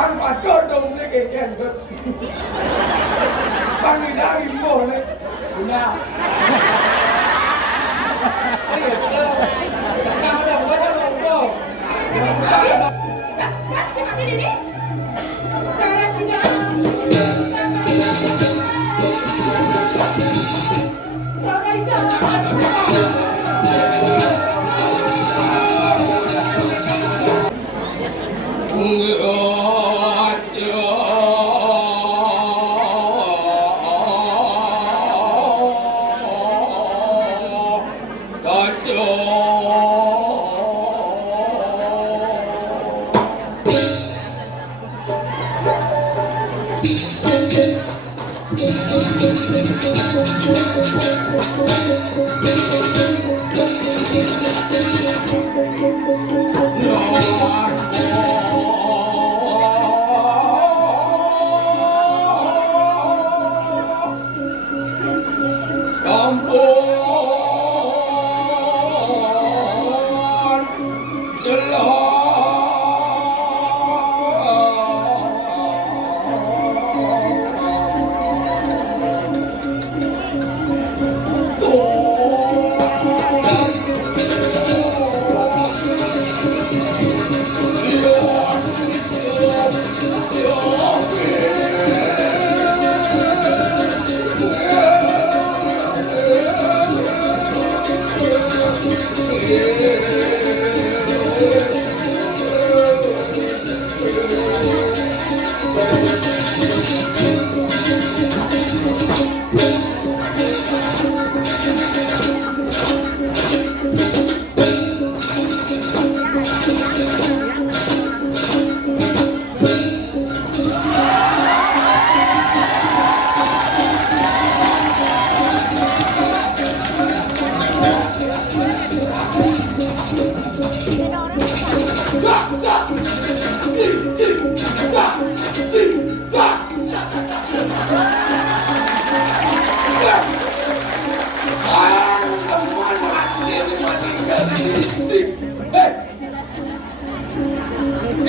Tanpa dodong nih keken tuh. Pangi dari mo nih. Punya. Ayo, kalau ada buat apa dong? Kan cepat sini nih. Jangan tinggal.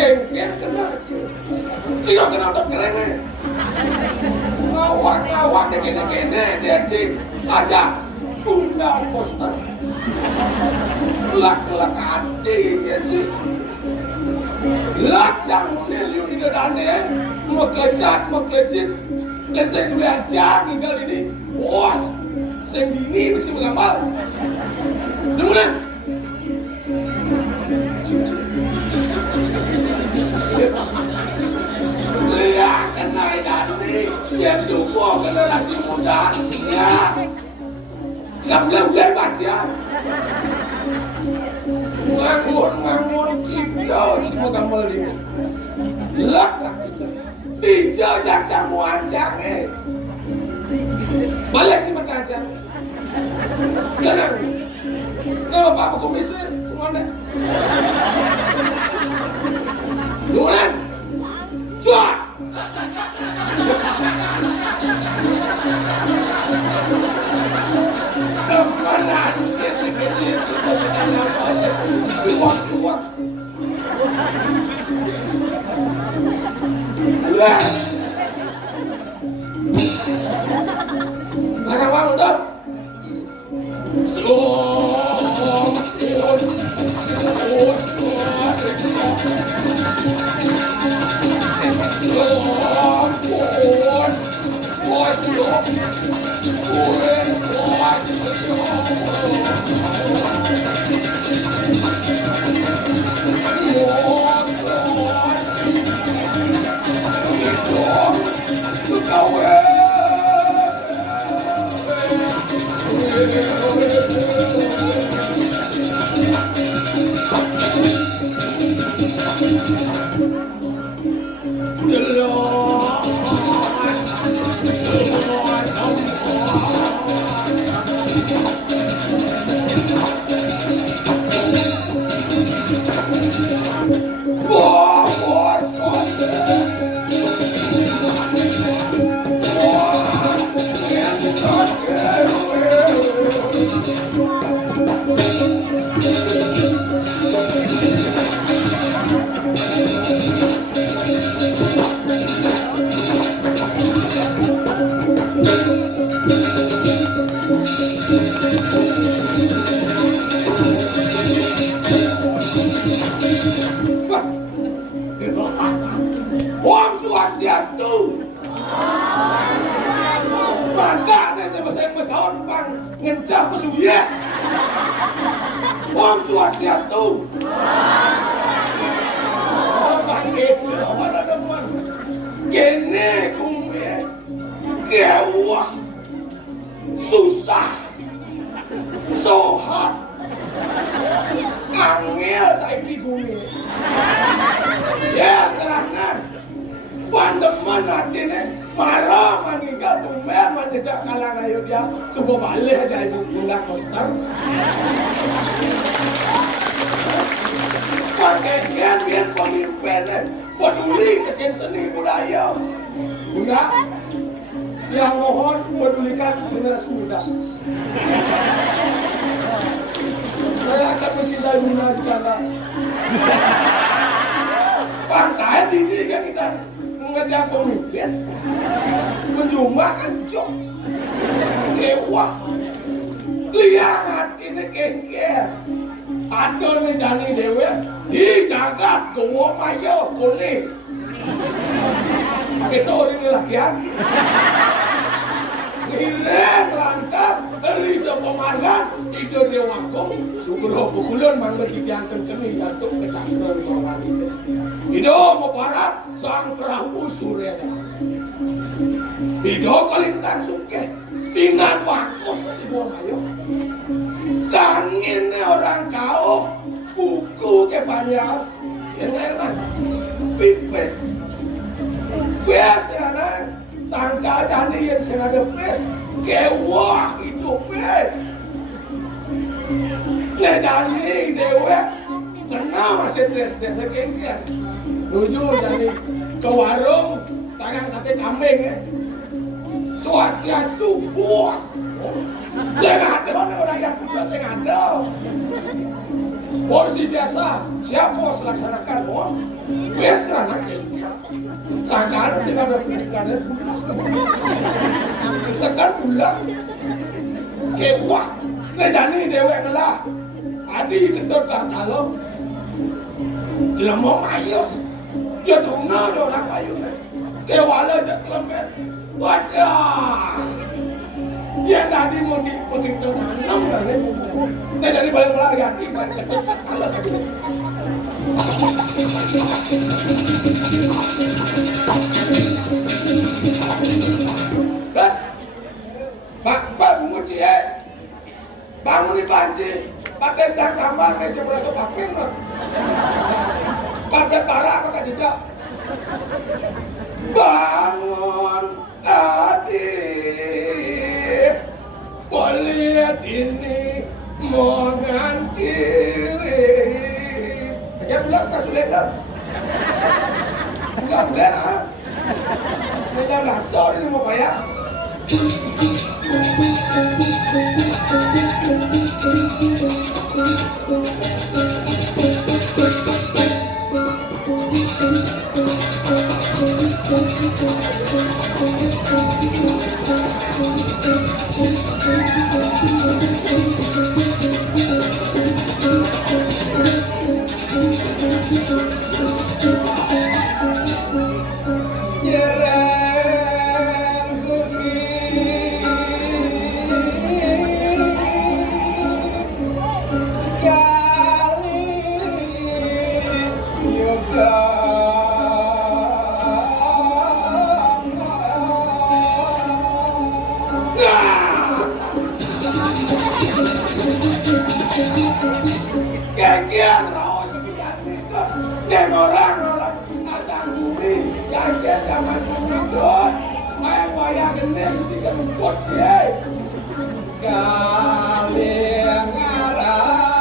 Kengken kena Cino kena udah keren Ngawak deh kene-kene dia cing aja undang poster kelak-kelak hati ya sih lacang unel yuni dadane mau kelejit dan saya sudah aja tinggal ini bos sendiri bisa mengambal kemudian lihat kena ini yang syukur generasi muda ya siap lebat ya ngangun kita semua kamu lihat lakak kita dijajak kamu anjang balik si menajang jangan nama pak komisnya kemana Duran cuak kemana keluar udah mana kamu dong Om Swastiastu. Mandane sebesar pesawat pang ngencah pesuye. Om Swastiastu. Oh, pakai mana teman? Kene kumye, kewah, susah, sohat, angel saiki kumye. Ya terangna, pandeman adine marah maninggal tumben menjejak kalang ayo dia coba balik aja ibu bunda koster. Pakai biar pemimpin peduli tekan seni budaya. Bunda, yang mohon pedulikan generasi muda. Saya akan mencintai Bunda di sana. Pantai dini kan kita mengejar pemimpin, menjumbahkan jok, kewah, lihat ini kengker. Ada nih jani dewe di jagat goa mayo kuning. Kita orang ini lakian. Nilai lantas dari sepemargan itu dia wakong. Syukur pukulan mangga dibiarkan kami jatuh ke cakra di bawah itu. Itu meparat sang Prabu Surya. Itu kalintang suke dengan wakos di bawah mayo. Kangen orang kau buku ke banyak yang lain pipes biasa sangka jani yang sengaja pes kewah itu pes jani dewe kena masih pes kengkian nuju jani ke warung tangan sate kambing Swastiastu bos. Saya ada orang yang punya, saya ada. Porsi biasa, siapa mau laksanakan? Biasa anak ini. Sangkaan sih nggak ada biasa bulas. Sekarang bulas. Kewah, ngejani dewe ngelah. Adi kedot kan kalau jelemo mayos, ya tuna orang mayus. Kewala aja kelempet. Wadah. Ya tadi mau ditanam lah nih. Nah dari balik lagi hati kan kedekat kalau tadi. Kan, Pak bungu cie, bangun di banci, pakai sang kamar nih seberasa pakai mah. Pakai parah pakai tidak. Bangun adik, lihat ini mau ganti. Ya belas tak sulit dah. Enggak boleh lah. Kita dasar ini mau kayak. Kekian rawat kekian itu yang orang-orang nadang bumi yang zaman bumi ayam gendeng jika buat dia kali ngarah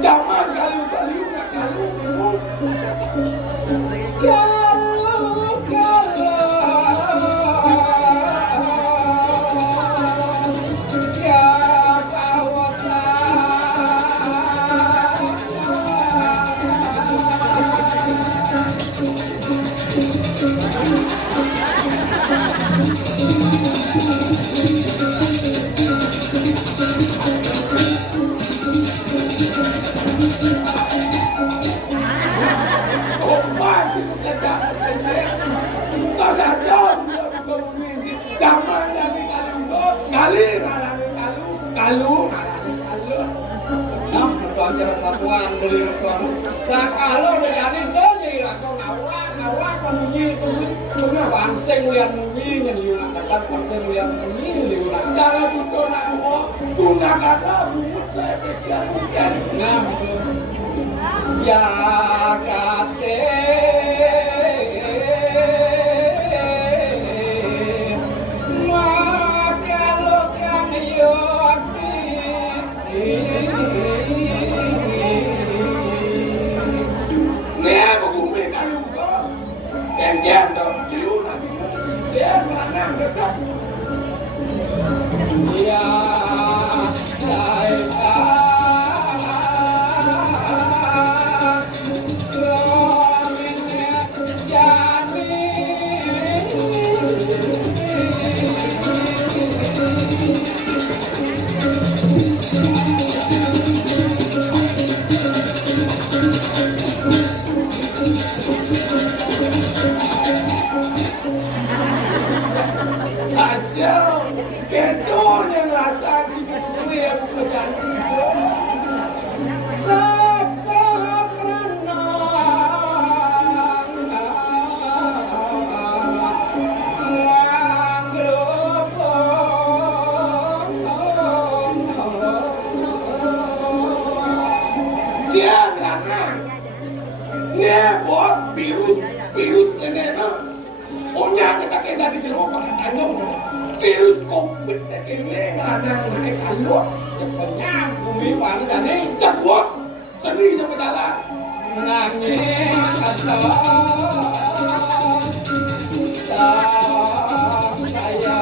zaman kali Oh, mati pekerjaan pendek. Tak sadar dia berbunyi. Zaman dari kali ngarani kalu ngarani kalu. Nah, ketuan kira satuan beli ketuan. Sakalo udah jadi donyi lah kau ngawak bunyi. Pangseng lihat bunyi nyeliulah kata pangseng lihat bunyi nyeliulah. Cara butuh nak mau tunggu kata bumut saya spesial bukan. Nah, ya kate makalokan yoki Nè mà cũng mê cả luôn có em chàng đâu liu là chàng là nam được đó ya đại ca saja itu yang rasa jika gue yang pekerjaan dia karena nè bot virus này nó punya kita kena di jeruk kandung virus covid ini kadang naik kalung cepetnya bumi bang jadi cepat seni sampai dalam nangis atau saya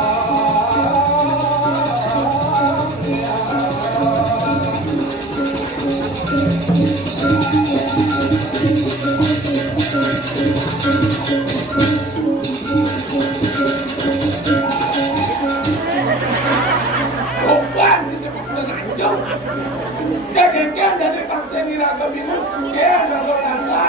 Kakek dari bangsa Niraga bingung, kakek Raga Rasa.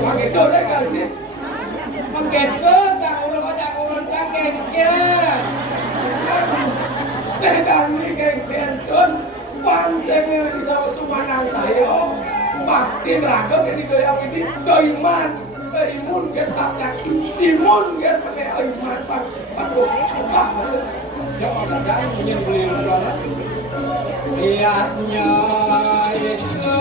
Pakai kau dah kau sih. mengkepo tak urun kakek ya. Kami kakek kan bangsa ini bisa sumanang saya. Bakti raga kan itu yang ini iman, imun kan sabda, imun kan pakai iman pak apa maksud? Jangan jangan ingin beli rumah. Lihatnya itu.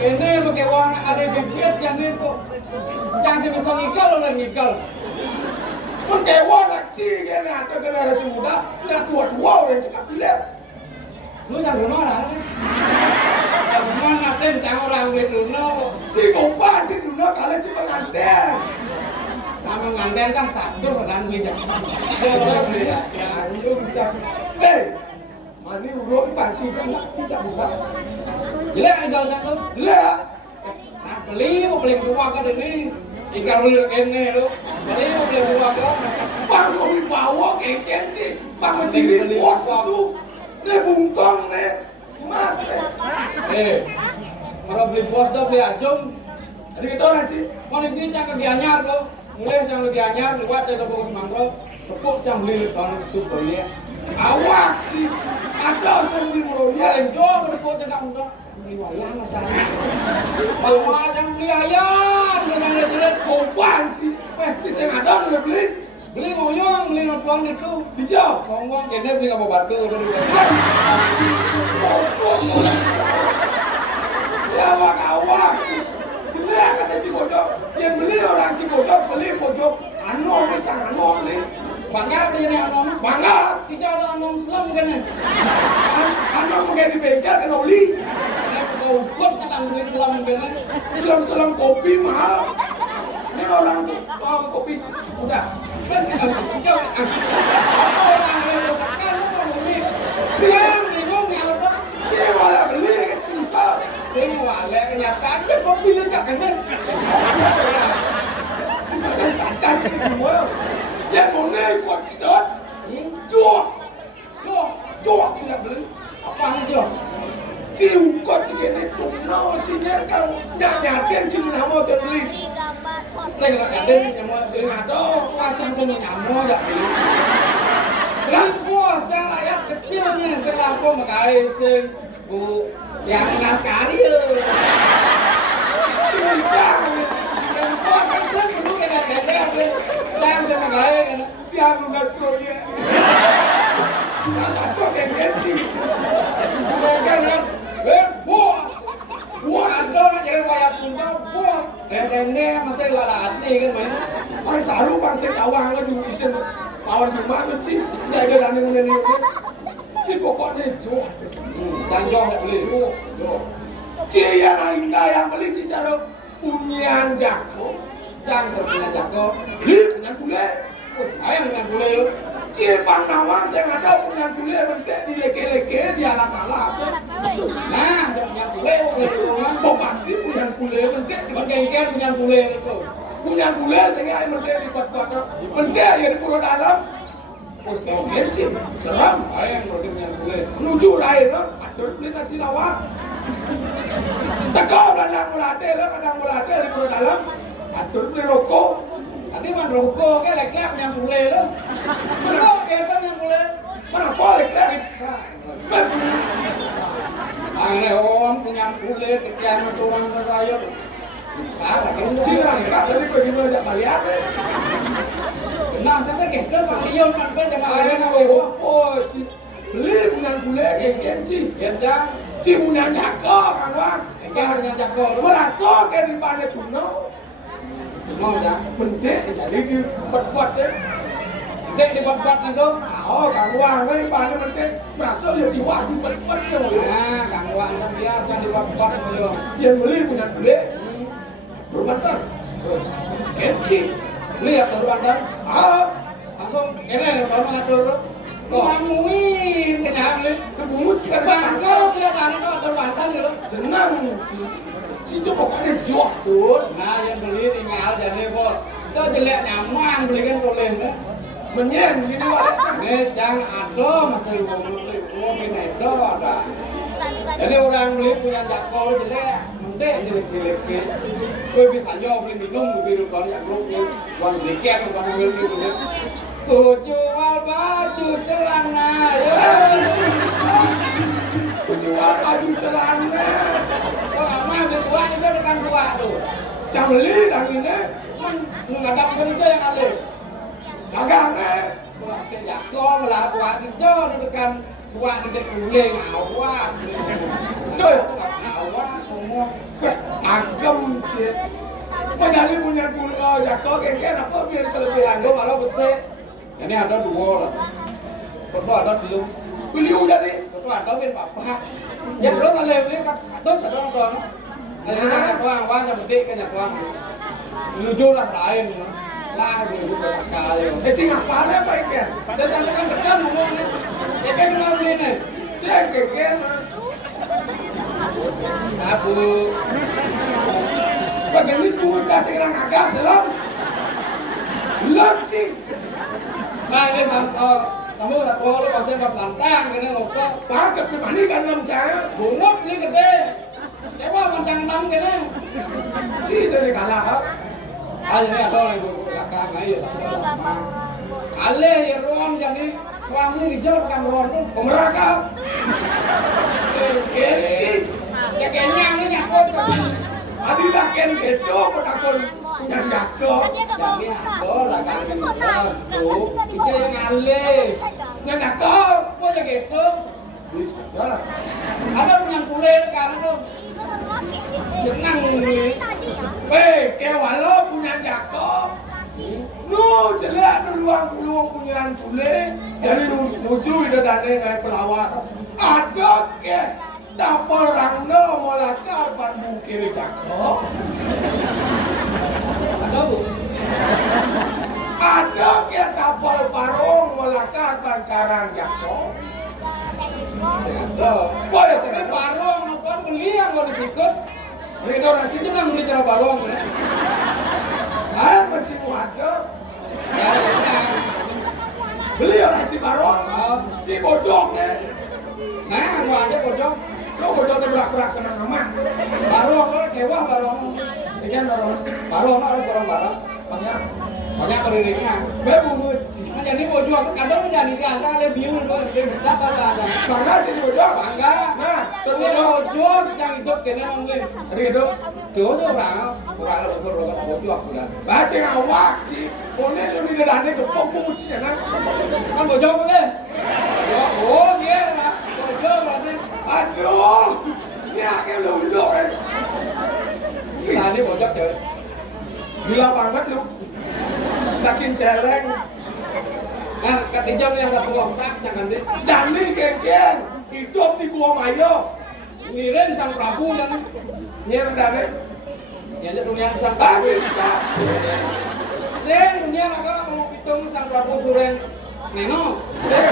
Ini pakai uang ada gadget yang ini kok yang sih bisa ngikal loh ngikal. Pun kayak uang kecil kan ada generasi muda, udah tua-tua orang cakap lihat. Lu yang mana? Yang mana tang orang beli duno. Si kompan si duno kalian si pengantin. Nama nganten kan status kan beli dah. Dia beli dah. Ya, ayo bisa. Mani urut panci kan tidak buka. Jelek aja jangan lu. Lah, Nah beli mau beli dua kan ini. Tinggal beli kene lu. Beli mau beli dua kan. bang mau dibawa keken sih. Bang menciri bos su. Ne bungkong ne. Mas ne. Kalau beli bos dah beli ajung. Jadi kita orang sih. Kalau ini jangan dianyar tuh. Mulai jangan lagi anyar, lewat dari bagus mangkal. Tepuk jangan beli tahun itu beli. Awak sih. Ada sambil Ya meroyak. enjo berpot jangan udah. Beli wayang sana. Bawa jangan beli ayam, jangan lihat Kompan sih. Si saya ada udah beli. beli ngoyong, beli nonton itu. Dijauh. Songwang kene beli apa batu udah di. Awak awak. Jelek kata Cibodok. Yang beli orang Cibodok beli pojok. Anom bisa anom nih. Bangga beli ini anom. Bangga. Kita ada anom selam kan ya. Anom mungkin di bengkel kan oli. Kau ukut kita beli selam kan ya. Selam-selam kopi mahal. Ini orang kopi udah. Kan kau apa orang yang kan mau beli. Selam bingung ya udah. Dia malah beli kecil sah. Tengok wale kenyataannya kopi lu jangan kan. Santan sih semua. Dia mau naik kuat sedot. Jual. Jual tidak beli. Apa itu? Chiều có chị cái này cũng nó chị nhớ cao nhà tiền chị mình không có beli. Saya nggak ada yang mau sih ada. Kacang semua nyamuk dah. Kan bos jangan rakyat kecil nih selaku makai sen bu yang naskari ya. Yang bos kan sen dulu kena kena jangan sama gaya kan. Dia lunas proyek. Nah, kok kayak gitu. Kan bos. Bos ada lah jadi wayang punta bos. Dene masih lalati kan main. Ai saru bang saya tawang lah di usin kawan di mana sih? Dia ada running ini. Si pokoknya jual. Janjong tak beli. Cie yang indah yang beli secara punyian jago. Jangan terkena jago. Beli punyian bule. Ayam dengan bule lu. Cie Panawang saya ada punyian bule bentuk di leke-leke di ala salah. Nah, punya bule boleh rumah. Oh pasti punyian bule bentuk di Bengkel punya bule itu. punyian bule saya ada bentuk di bat-bat. Bentuk ya di pura dalam. Oh, sekarang Kecil, seram. ayam roti punya bule. Menuju lain, no? Aduh beli nasi lawar. Teko kadang melade lah, kadang melade di pura dalam. Aduh beli rokok. Tadi man rokok ke lek-lek punya bule lu. Rokok kita punya bule. Mana boleh lah. Aneh om punya bule kekian orang sayur. Salah kan. Cirang kat dari pergi belajar balian. Nah, saya kita Pak Lion kan pe jangan Ayo lain apa yo. oh, si beli punya bule kayak sih. Ya jang. Si punya jago kan bang. Kekian punya jago. Merasa kayak di mana tuno. Mau jang. Bentuk jadi di bat-bat deh. Dek di bat-bat itu. Oh, kang wang kan di mana bentuk merasa ya diwas di bat-bat ya. Nah, Kang Wang kan dia jangan di bat-bat dulu. Yang beli punya bule berbentar. Kecil. Lihat tur bandar. Ah, Langsung ini baru ngatur. Ngamuin kenyang li. kebungut jika Bangga lihat anak itu tur bandar gitu. jenang si itu pokoknya jual tuh. Nah, yang beli tinggal jadi kok. Itu jelek nyaman belikan boleh nih. Menyen gini wale. Ini jangan ada masih gua ini ada. Jadi orang beli punya jakol jelek, mendek jelek-jelek. Gue bisa nyoba beli minum, beli banyak grup nih, uang tiket, uang mobil gitu. Ku jual baju celana, ya. Penjual baju celana. Kau aman beli tua itu dengan tua tuh. Jangan beli dan ini Man, menghadap kerja yang ada. dagangnya. Buat jakol lah, buat kerja dengan buat di boleh ngawat. Betul, ngawat ngomong. Ke agam sih. Menjadi punya pulau jago kayak apa biar kelebihan. Gue kalau bersih, ini ada dua lah. Betul ada dulu. Beli udah nih. Betul ada bin bapak. Ya terus kalau ini kan terus ada orang. Ada kuang, kuang yang gede kan kuang. Menuju lah lain, lah menuju ke kali. Sing apane apa ikan? Saya kan tekan ngomongnya. Ya kayak kenal beli nih. Sing keken. Aku Bagaimana duit kasih orang agak selam? Lanting. nah ini kamu udah tua lu pasti buat lantang gini ngobrol. Pakai pribadi kan enam jam. Bungut ini gede. Coba mancang 6 gini. Sih saya kalah. Ah ini asal nih bu kakak nggak ya tak ada. Ale ya ruang jadi ruang ini dijawab kan ruang tuh. Pemeraka. Kecil. Ya kayaknya ini nyakut. Adi tak ken kedo petakon punya jago. Jadi aku lah kan tuh. Itu yang ale. Punya jago. Kok ya gitu? Bisa jalan. Ada yang kulit kan tuh. Jenang beli. Kewalo punya jago. Nu jelek nu luang punya tule. Jadi nuju ida dane ngai pelawat. Ada ke dapur rangno molakar pan bukir jago. Ada bu. Ada ke dapur parong molakar pan carang jago. Ada. Boleh Tapi sekali. barong nonton beli yang mau disikut. Mereka orang sini jenang beli cara barong kan? Ah, macam ada. Ya, ya. Beli orang Cibarong, Cibojongnya. Nah, gua aja pojok. Lo bojongnya berak-berak senang amat. Barong kalau kewah barong. Ikan barong. Barong harus barong. Banyak. Banyak beriringnya. Bebungut. Nah, jadi pojok kadang menjadi diangkat oleh biul dia dapat ada. Bangga sih di bojong. Bangga. Nah, Tapi pojok yang hidup kena orang Tadi itu. Tuh orang orang pojok udah. Baca ngawak sih. Pone lu di dadane kepok kucinya kan. Kan pojok kan? Oh, iya lah. Pojok berarti. Aduh. Ini akhirnya lulu kan. Tadi pojok ya. Gila banget lu. Makin celeng. Nah, ketiga yang satu longsak jangan di. Dan nih kengkeng. Hidup di gua mayo. Ngirim sang Prabu yang Nyerang dane. ya dunia sang Prabu. Bagi bisa. Sen dunia agak mau pitung sang Prabu Suren Neno. Sih.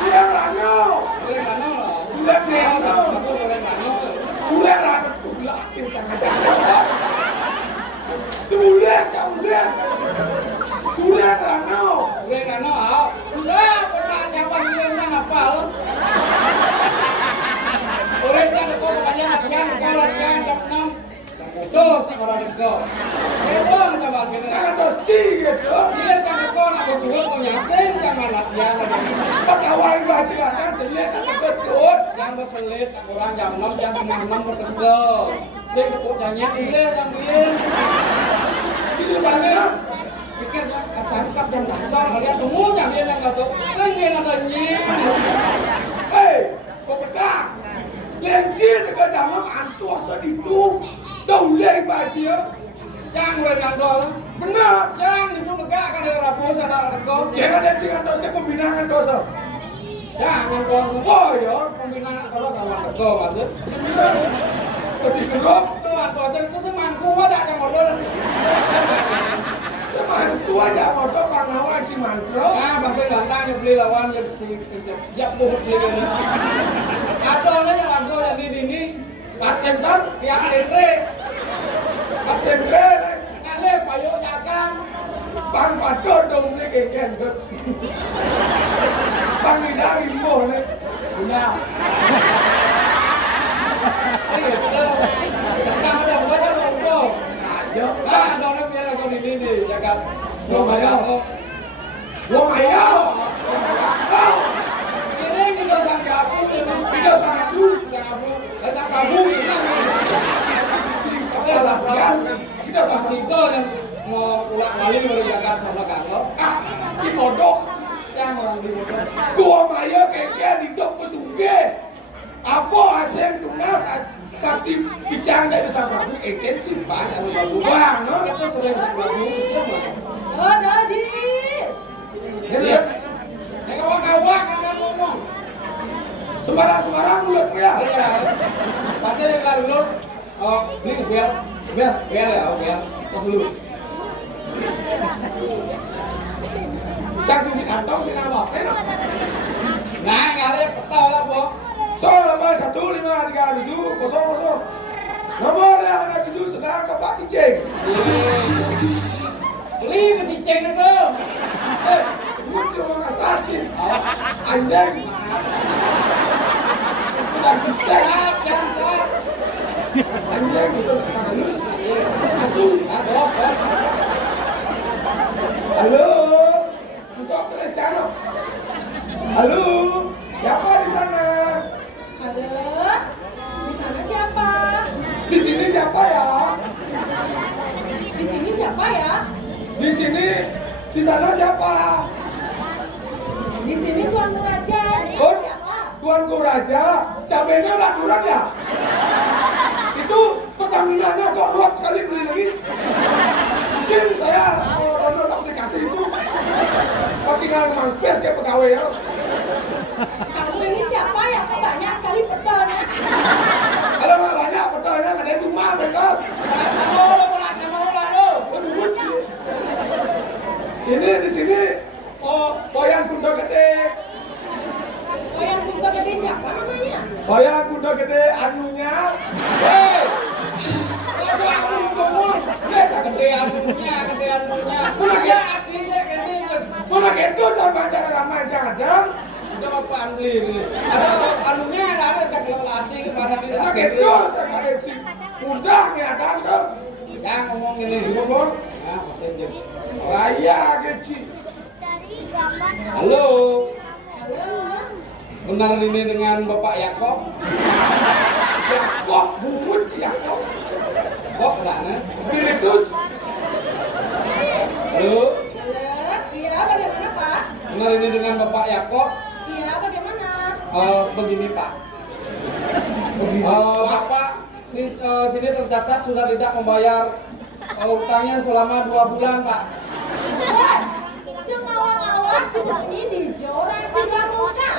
Sudah rano. Suren Nano lah. Suren Neno. Sang Prabu Suren Nano. Sudah rano. Sudah akhir jangan-jangan. Kemudian. Sudah rano. Suren Nano ah. Sudah pernah nyawa dia ngapa lo? Suren Nano kok banyak latihan jam 6. Dos nih orang itu. Heboh coba gitu. Jangan dosti gitu. Dia kan kok nak suruh kau nyasen jangan latihan lagi. Petawai bajingan selit atau bedut. Yang berselit orang jam 6 jam setengah 6 bertegel. Saya kepuk jangan ini jam ini. Jadi mana? Pikir asal kap jam dasar kalian semua jam dia yang kau. Saya ingin ada nyi. Kau bedak. Lenjir dekat dalam antuas itu. Daulai bajia. Jangan mulai jandol. Benar. Jangan itu negak kan ada rabu sana ada kau. Jangan ada cingan dosa pembinaan dosa. Jangan kau. Oh ya. Pembinaan kalau kawan kau maksud. Lebih kerap. Tuan tuan itu semangku ada yang modal. Mantu aja motor Pangawan si Mantro. Ah, bangsa gantang yang beli lawan yang siap buat beli ini. Ada orang yang lagu yang ini Bat Center, yang entre, Bat Sentre, ale payo jakan, Bang Pado dong nih keken tuh. Bang Idari mo nih. Punya. Nah, ada bukan ada. Ayo. Ah, ada orang yang lagu ini jakan. Gua mayo. Ini kita sang Prabu ini. Tidak satu. Sang Prabu ini. Kepala Prabu. Tidak Sang satu. Sito yang mau ulang kali mengerjakan sama kantor. Si Modok. Jangan orang di motor. Gua mayo keken hidup pesuge. Apa asing tunas pasti bicang jadi sang Prabu keken sih. Banyak orang Prabu. Bang, Kita sering Prabu. Oh, Dodi. jadi Kawak kan ngomong. sembarang mulutmu ya. Pasti dia kalau beli bel ya, bel. Tos dulu. Cang sing kantong sing apa? Nah, ngale petol lah, Bu. So, nomor 1537000. Nomor yang ada 7 sedang Bapak Cicing. Beli peticeng itu. Lucu banget sakit. Anjing. Udah cicing. Jangan. Anjing itu halus. Asu. Halo. Untuk Cristiano. Halo. Siapa di sana? Halo, di sana siapa? Di sini siapa ya? Di sini siapa ya? Di sini. Di sana siapa? Di sini Tuanku Raja. Di Oh, sana siapa? Tuanku Raja, cabenya udah turun ya? Itu Pertamina-nya kok ruwet sekali beli lagi. Mesin saya download aplikasi itu. Kok tinggal mangpes kayak pegawai ya? Kamu ini siapa ya? Kok banyak sekali petolnya? Kalau nggak banyak petanya nggak ada di rumah mereka. Ini di sini Boyan Kuda Gede. Oh, yang buka gede siapa namanya? Boyan Kuda Gede anunya. Waduh, aku ngomong. Gede anunya. Mana Ya, gitu? artinya gede. Mana gitu sama cara ramai jangan. Udah bapak beli ini. Ada anunya, ada cakap latih kepada kita. Mana gitu jangan ada sih. Udah nggak ada tuh. Jangan ngomong ini. Ngomong. Nah, maksudnya dia. Raya kecil. Halo, Halo. benar ini dengan Bapak Yakob? Yakob bungut si Yakob. Kok ada? Spiritus. Halo, Halo. Iya, bagaimana Pak? benar ini dengan Bapak Yakob? Iya, bagaimana? Begini Pak. Begini. Bapak di sini tercatat sudah tidak membayar utangnya selama 2 bulan Pak. Wah, awak-awak cuma ini di joran cinta muda.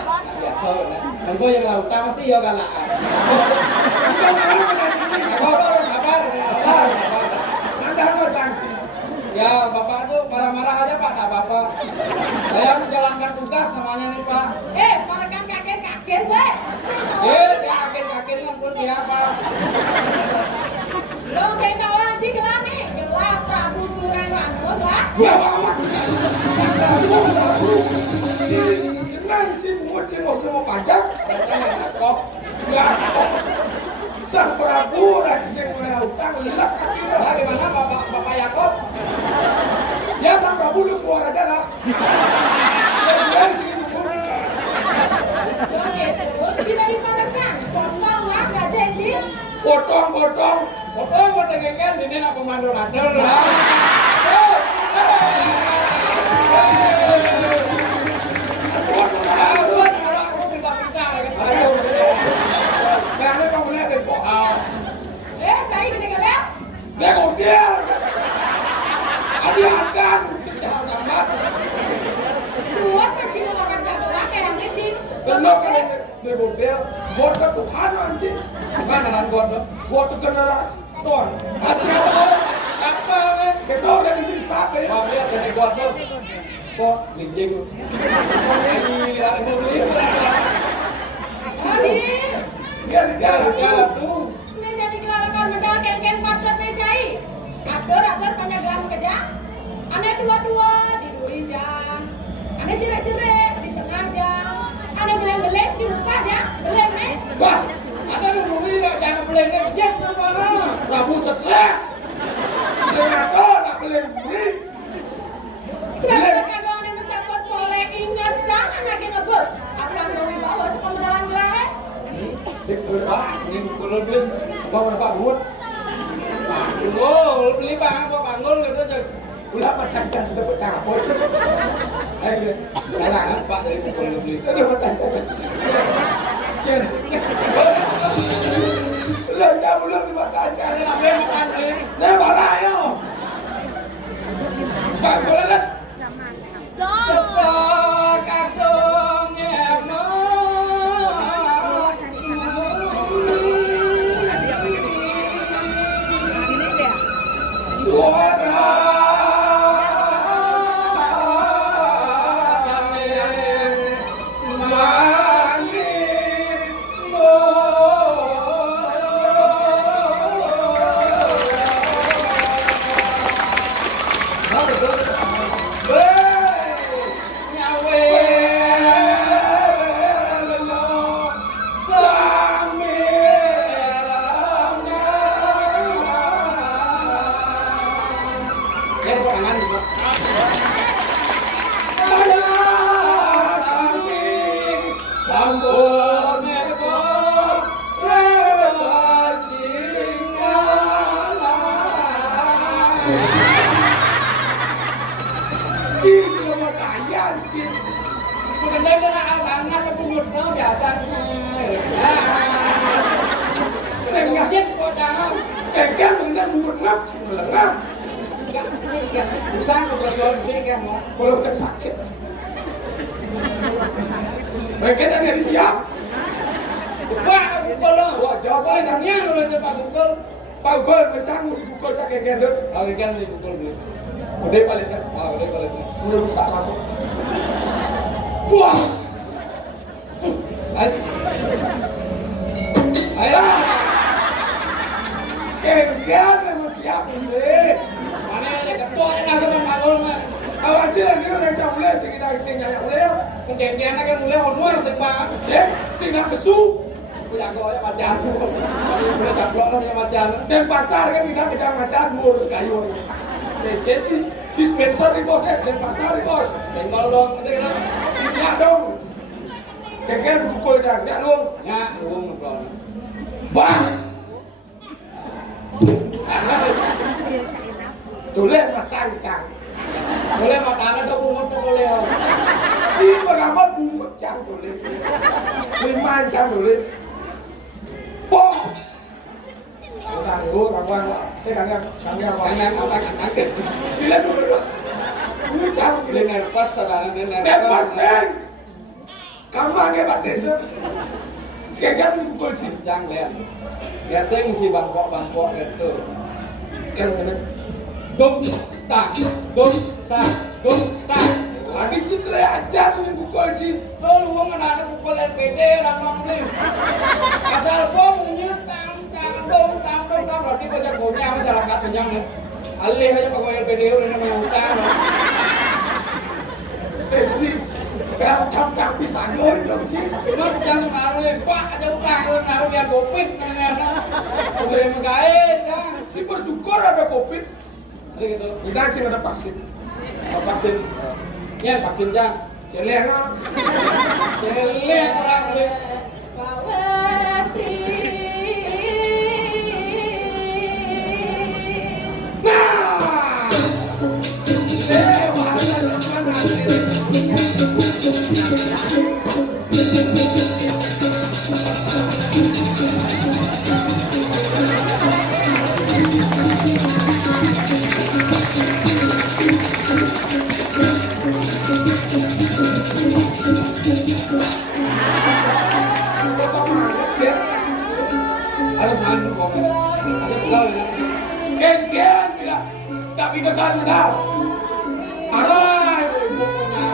Ya tahu, dan gue yang laut pasti ya kan lah. Udah malam udah cici. Kabar. Anda apa sanksi? Ya Bapak tuh marah-marah aja Pak, tak apa-apa. Saya menjalankan tugas namanya nih Pak. Parakan kakek-kakek, weh. Jangan kaget-kaget kan pun siapa? Dong, saya tahu sih gelap nih. Gelap Prabu Suranganut lah. Gua amat. Kenang si bungut si mau semua pajak. Katanya Yakob. Yakob. Sang Prabu lagi sing mulai utang lihat akhirnya. Nah, gimana Bapak Yakob? Ya sang Prabu lu keluar aja dah. Ya di sini dulu. Dong itu tidak diparakan. Potong lah, nggak janji. Potong. Potong bahasa genggen, ini nak pemandu nader lah. Buat orang aku minta-minta lagi. Ayo. Nah, ini kamu lihat deh kok. Cari gede gebel. Dia kodel. Ada akan secara sama. Buat macam mau makan gabah kayak yang kecil. Benar kan dia kodel. Buat ke Tuhan anjing. Bukan naran gua tuh. Buat ke kenara Tuhan. Asli apa nih? Kita udah disiksa ya. Mau lihat dari gua tuh. Kok linjing lu. Lihat gua beli. Adil. Dia Tuh. Ini jadi kelalakan medal ken-ken patlet cai. Aktor banyak gelam kerja. Aneh dua-dua di duri jam. Aneh cerek-cerek di tengah jam. Aneh beleng-beleng di muka jam. Beleng nih. Wah, Ada dulu nih jangan beleng ngejek tuh mana. Prabu stres. Senator nak beli buri. Kenapa kagak aneh mendapat boleh ingat jangan lagi ngebut. Akan mau bawa pembedalan gelar. Ini kalau beli Bawa Pak Buat. panggul, beli apa panggul gitu aja. Ulah macam sudah berkapot. Ayo, Enak Pak dari pukul beli. ada macam. Ulah jauh ulah di mata aja. Ada lambe makan beli. Nah, marah ayo. Bang, boleh dah. Cepat kadung emo. melengah. Usah ngobrol di kayak mau. Kalau tak sakit. Mereka tadi siap. Wah, Google lo. Wah, jauh Saya saya tanya lo aja Pak Google. Pak Google mencanggu di Google tak kayak gendut. Kalau kan di Google beli. Udah baliknya. Udah balik. Mulai rusak aku. Buah. Ayo. Ayo. Kencan emang kiap boleh. Mana ya ketua ya dah teman Pak Gol mah. Awak aja lah dia orang cak boleh. Sing kita sing nyanyi boleh. Kencan nak yang mulai honor sing Pak. Sing nak besu. Punya aku ya macan. Boleh caplok lah yang macan. Dan pasar kan kita kita macan dua kayu. Jadi dispenser di bos dan pasar di bos. Senggol dong, mesti kena. Ya dong. Kencan Google dah, ya dong. Ya, ngobrol. Bang. Tulis matang kang. Boleh makan atau bungut tu boleh. Si bagaimana bungut cang tulis. 5 cang tulis. Pok. Tangguh kawan. Kang Kangen. Bila dulu. Bungut cang Bila nervous saudara nervous. Paseng. Kamu agak batas. Kayak Google sih. Jangan lihat. Lihat saya mesti bangkok itu. Kan mana? Dum tak. Adik citra ajar dengan Google sih. Lo luang ada pukul LPD orang nong ni. Asal kau munyut tang berarti baca gonya masyarakat penyang ni. Alih aja pakai LPD orang yang utang. Sih. Kalau kamu bisa dong sih. Cuma jangan naruh ni, pak aja utang naruh dia covid ni. Saya mengait kan. Si bersyukur ada COVID. Ada gitu. Tidak sih ada vaksin. Vaksin. Ya vaksin jang. Celeng ah. Celeng orang ni. Pawati. Nah. Harus malu kau. Ada pegal ni. Ken tidak. Tak bisa kan dah. Arai, ibu punya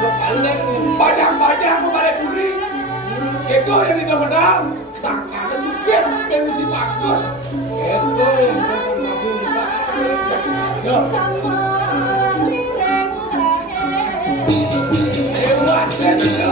udah paling ni. Bajang kembali puri. Itu yang tidak benar. Sangka ada supir dan mesti bagus. Itu yang bukan aku juga. Ya. Sama lireng rahe. Hebat kan itu.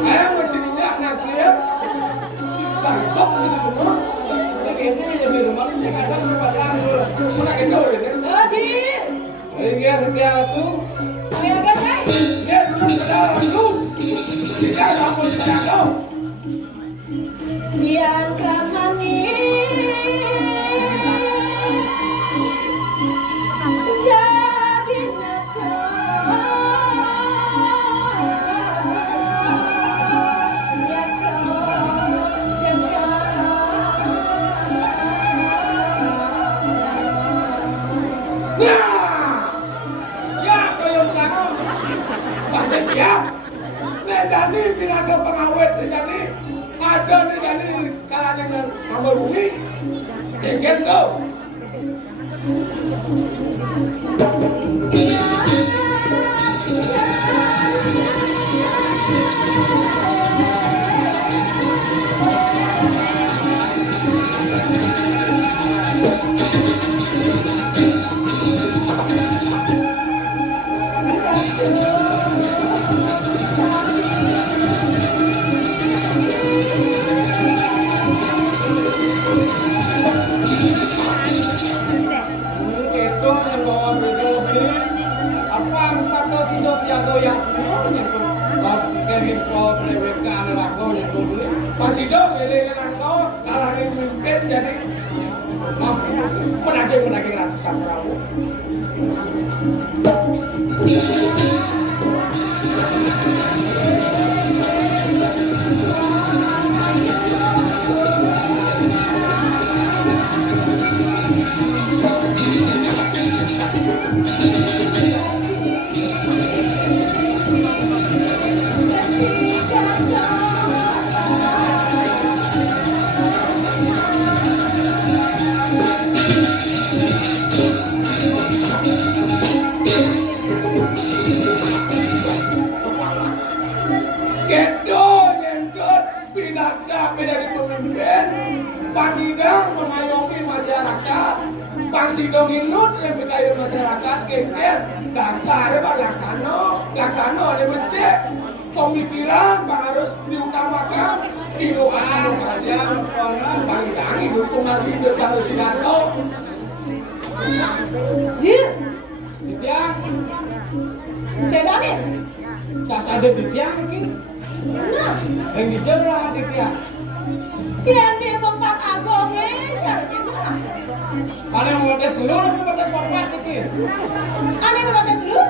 Ayam macam ni nak nasliya. Cinta hidup sini rumah. Mana kedua ni? Haji. Saya agak saya. Dia dulu sudah dulu. Tidak sampai tidak tahu. Biar kamani. Jadi nada. Ya kau jaga. Nah, siapa yang tahu? Masih siap. Nejani pinaga pengawet Nejani. Ada Nejani kalah dengan tambah bumi. Keket tu. Ya. yang nyentuh dari PWK neraka nyentuh Masih dong ini nanto kalah mimpin jadi menagih ratusan Prabu. Dari pemimpin, Pangidang mengayomi masyarakat, Pangsidong inut yang berkaya masyarakat, kekir, dasar Pak Laksano ada becek, pemikiran Pak harus diutamakan, inovasi saja, Pangidang hidup Kumardi Desa Rusidarto. Didiang, Cedane, caca ada didiang lagi. nah, Yang dijelah didiang. yang di tempat agongnya caranya gimana? Aneh membatas seluruh tapi membatas papat iki. Aneh membatas dulu?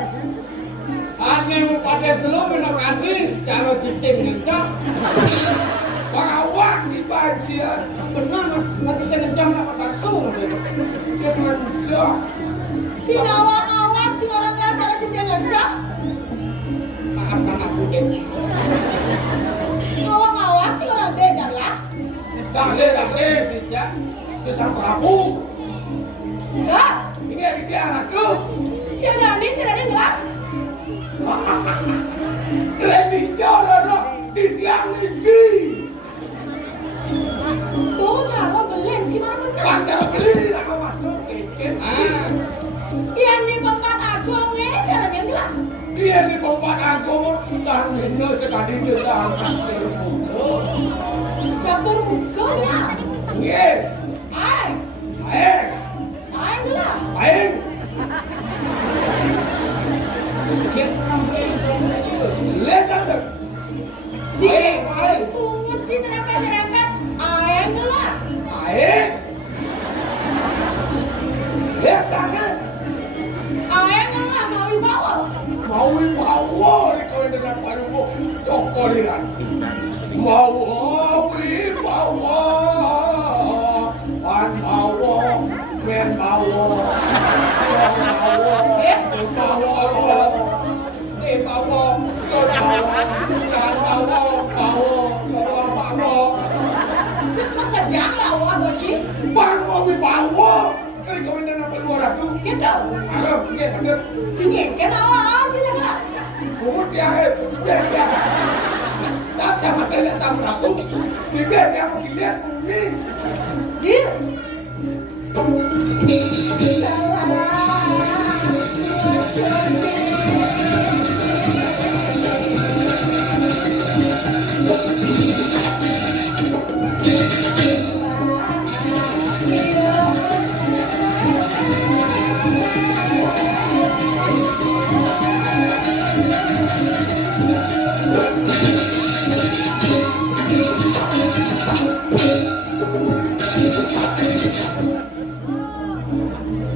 Aneh membatas seluruh minum adi cara cicing ngecap. Pengawak si Bajia, Benar, nak cicing ngecap nak taksung. cuma jauh. Si ngawang-ngawang cuma orang yang cara cuci ngecap. Maafkan aku deh. Ngawang-ngawang cuma orang deh janganlah. Dale, Didiang. Desa Prabu. Enggak, Ini ada di anak tuh. Cedane enggak. Ready Jororo di tiang lagi. Tuh kalau belen gimana bener? Lancar beli lah waktu kekir. Yang di tempat agongnya caranya gimana? Dia di pompat aku tak minus sekali desa angkat terbuka. Campur mukanya. Nge, Aing, aing, aing lah. aing. Lesan tu. Jika aing pungut sih terangkat, aing lah. Aing. Lesan kan. Aing lah mau dibawa. Mau bawa di kau dengan parumu cokoliran. Mau bawa, pan bawa, men bawa, bawa, Cepat kerja bawa baju. Bang mau bawa dari kau dengan parumu aku. Kita. Ayo, ni benar. Cingin kan awak aja lah. Bubut dia, bibir dia. Tak sama dengan sama aku. Bibir dia makin lihat bunyi. Dir.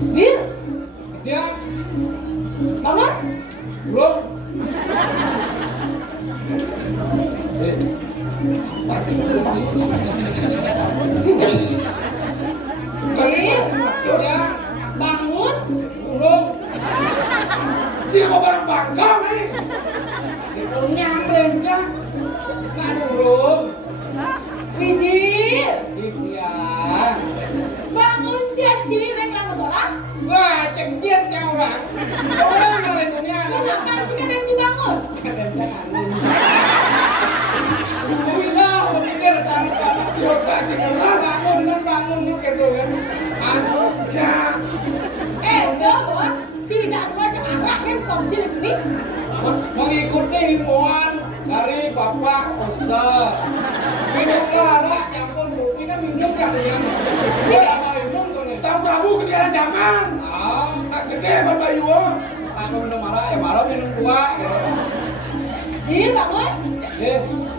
Dir. Dia Bangun. belum. Dir. Dia Bangun. belum. Dia mau barang bangkang ni. Punya belajar. Nak belum. Wiji. Dia. Bangun janji rek lama bola. Wah, cengdian kau orang. Orang kali dunia. Kenapa sih kadang bangun? Kadang jangan. Alhamdulillah, berpikir tanpa. Coba sih keras. Bangun ni gitu kan. Anu ya. Udah buat. Tidak dua aja arak kan songji ini. Mengikuti himbauan dari Bapak Ustaz. Minumlah arak campur kopi kan minum kan dengan berapa minum tuh nih. Sang Prabu ketinggalan zaman. Ah, Tak gede berbayu. Aku minum marah, ya marah minum tua. Iya bangun.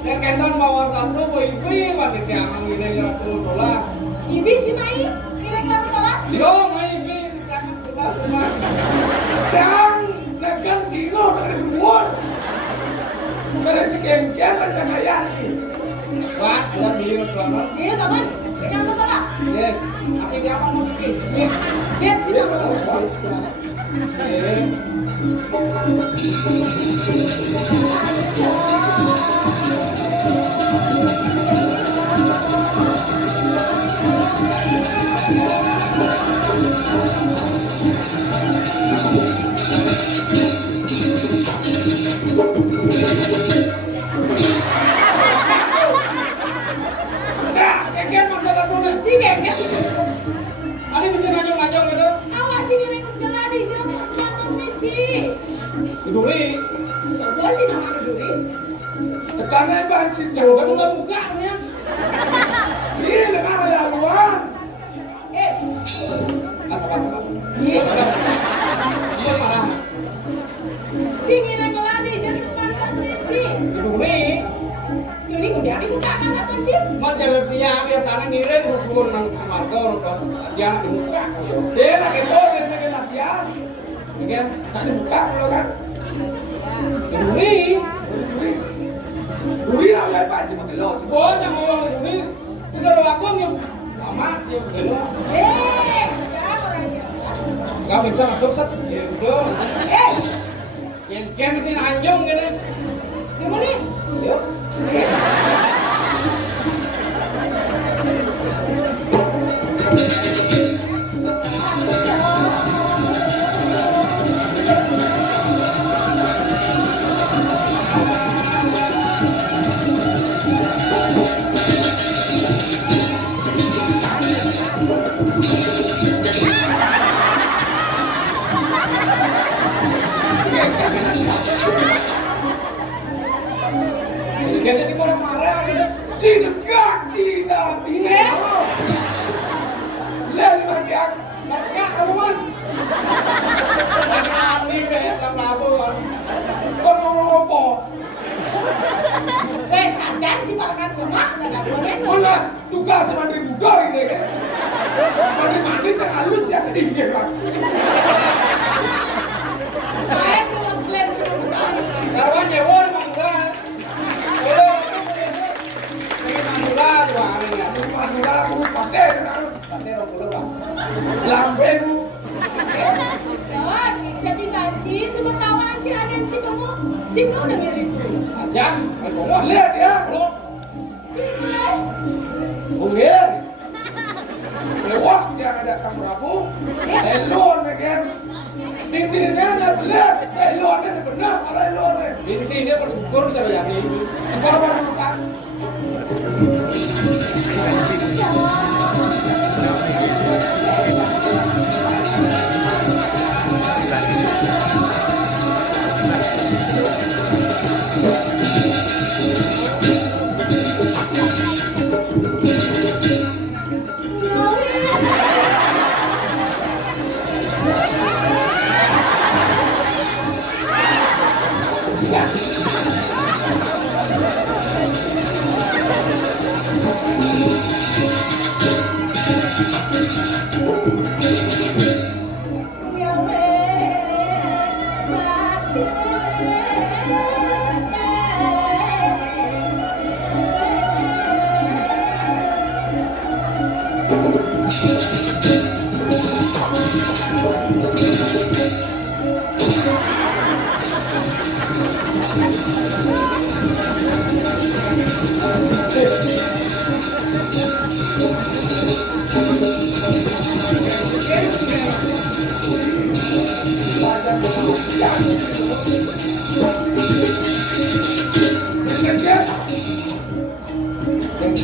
Yang kenton bawa satu, ibu pandit yang ini jarak terus dolar. Ibi cimai, reklame salah. Jom, ibu jangan rumah. Jangan nekan sino tak ada buat. Karena cikengken macam ayah ni. Wah, ada beli reklame. Iya bangun, reklame salah. Tapi dia apa mau bikin? Dia tidak boleh. Kengken masalah tuh nih. Cikengken. Ada bisa ngajong-ngajong gitu. Awak cikengken jalan di jalan selatan Meci. Duri. Coba sih nama duri. Sekarang banci Kan jauh. udah buka nih. Dia dengan ada luar. Apa? Iya. Dia marah. Cikengken jalan di jalan selatan Meci. Duri. Duri kemudian dibuka kan atau sih? Macam dia biasanya ngirim sesungguh nang markor kan. Dia nak dibuka. Dia lagi tu dia dengan latihan. Kan? Tak dibuka kalau kan. Duri. Duri lah yang banci makin lo. Oh, jangan ngomong duri. Tidak ada aku yang amat ya belum. Siapa orang siapa? Gak bisa langsung set. Gitu. Yang mesti anjung gini. Gimana nih? Yuk. Sedikit jadi marah-marah gitu. Cina Cina dia. Lalu macam Enggak, kamu mas. Lagi ani kayak sama aku kan. kau mau apa? Cacan sih makan lemah nggak boleh. Mula tugas sama Menteri Muda ini kan. Menteri manis yang halus yang kedingin kan. Saya belum plan sebentar. Karuan nyewa di Madura. Boleh aku boleh. Di Madura dua hari ya. Madura aku pakai kan. Tapi orang boleh bang. Lambe bu. Ya, kita digaji sebetawan si Aden si kamu. Cinggu udah mirip. Ajan, aku mau Lihat ya. lo. Cinggu. Boleh. Lewat yang ada sang Prabu. Elon kan. Intinya ada belah. Elon ada benar. Ada elon. Inti dia bersyukur kalau yang ini. Sekolah baru kan.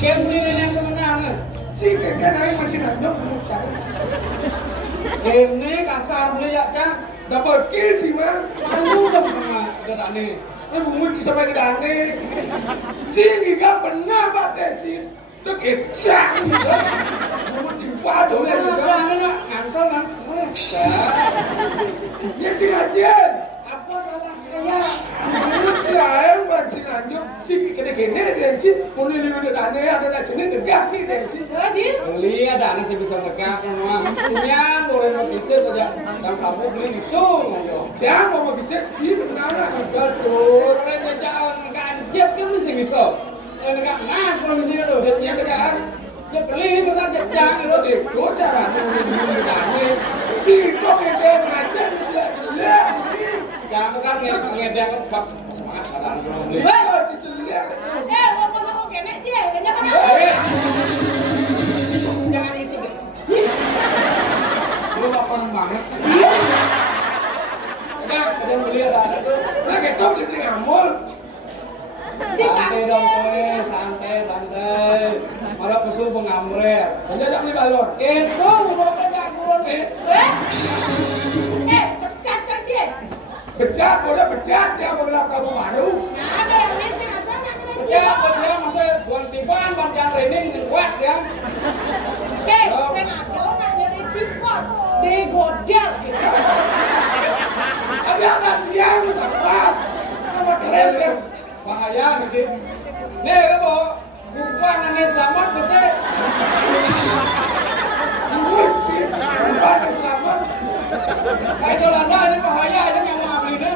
Yang ini yang kemenangan. Si kan aing masih nanyok belum cari. Ini kasar beli ya cak. Double kill sih man. Lalu dong sama kita nih. Ini bungut sampai di dane. Si gak benar bate si. Itu kecil. Bungut di waduh Udah ya juga. anak ngansel kan stres. Ya Ciajen. Apa salah saya? Ciajen macam anjing. Cik kene-kene dia cik. Muni liu de dane ada nak jenis degak cik dia cik. Jin. Beli ada anak sih bisa tegak mah. Punya goreng notice aja. Dan kamu beli itu. Jangan mau bisa cik benar Enggak tuh, orang jajan enggak anjir kan mesti bisa. Yang enggak ngas kalau mesti itu. dia dekat. Ya beli masa jajan itu. Itu cara muni dane. Cik kok ide macam jelek. Jangan kan ngedang pas semangat kata beli. Wah, cik jelek. Ngomong kemek sih, banyak kan? Jangan itu deh. Lu laporan banget sih. Ada beli ada tuh. Lah gitu di ngamul. Santai dong kowe, santai. Malah pesu pengamret. Hanya tak beli balon. Itu bukan jagoan Pecat kan Jin? Pecat, udah pecat dia mau bilang kamu baru. Nah, kayak ini ada Ya, dia masa buang tibaan bantuan training kuat ya. saya nggak tahu nggak nyari cipot, digodel gitu. Ada anak dia musafat. Nama keren ya. Bahaya gitu. Nih, kamu bukan aneh selamat besar. Cik, bukan selamat. Kayak Jolanda ini bahaya aja yang mau beli deh.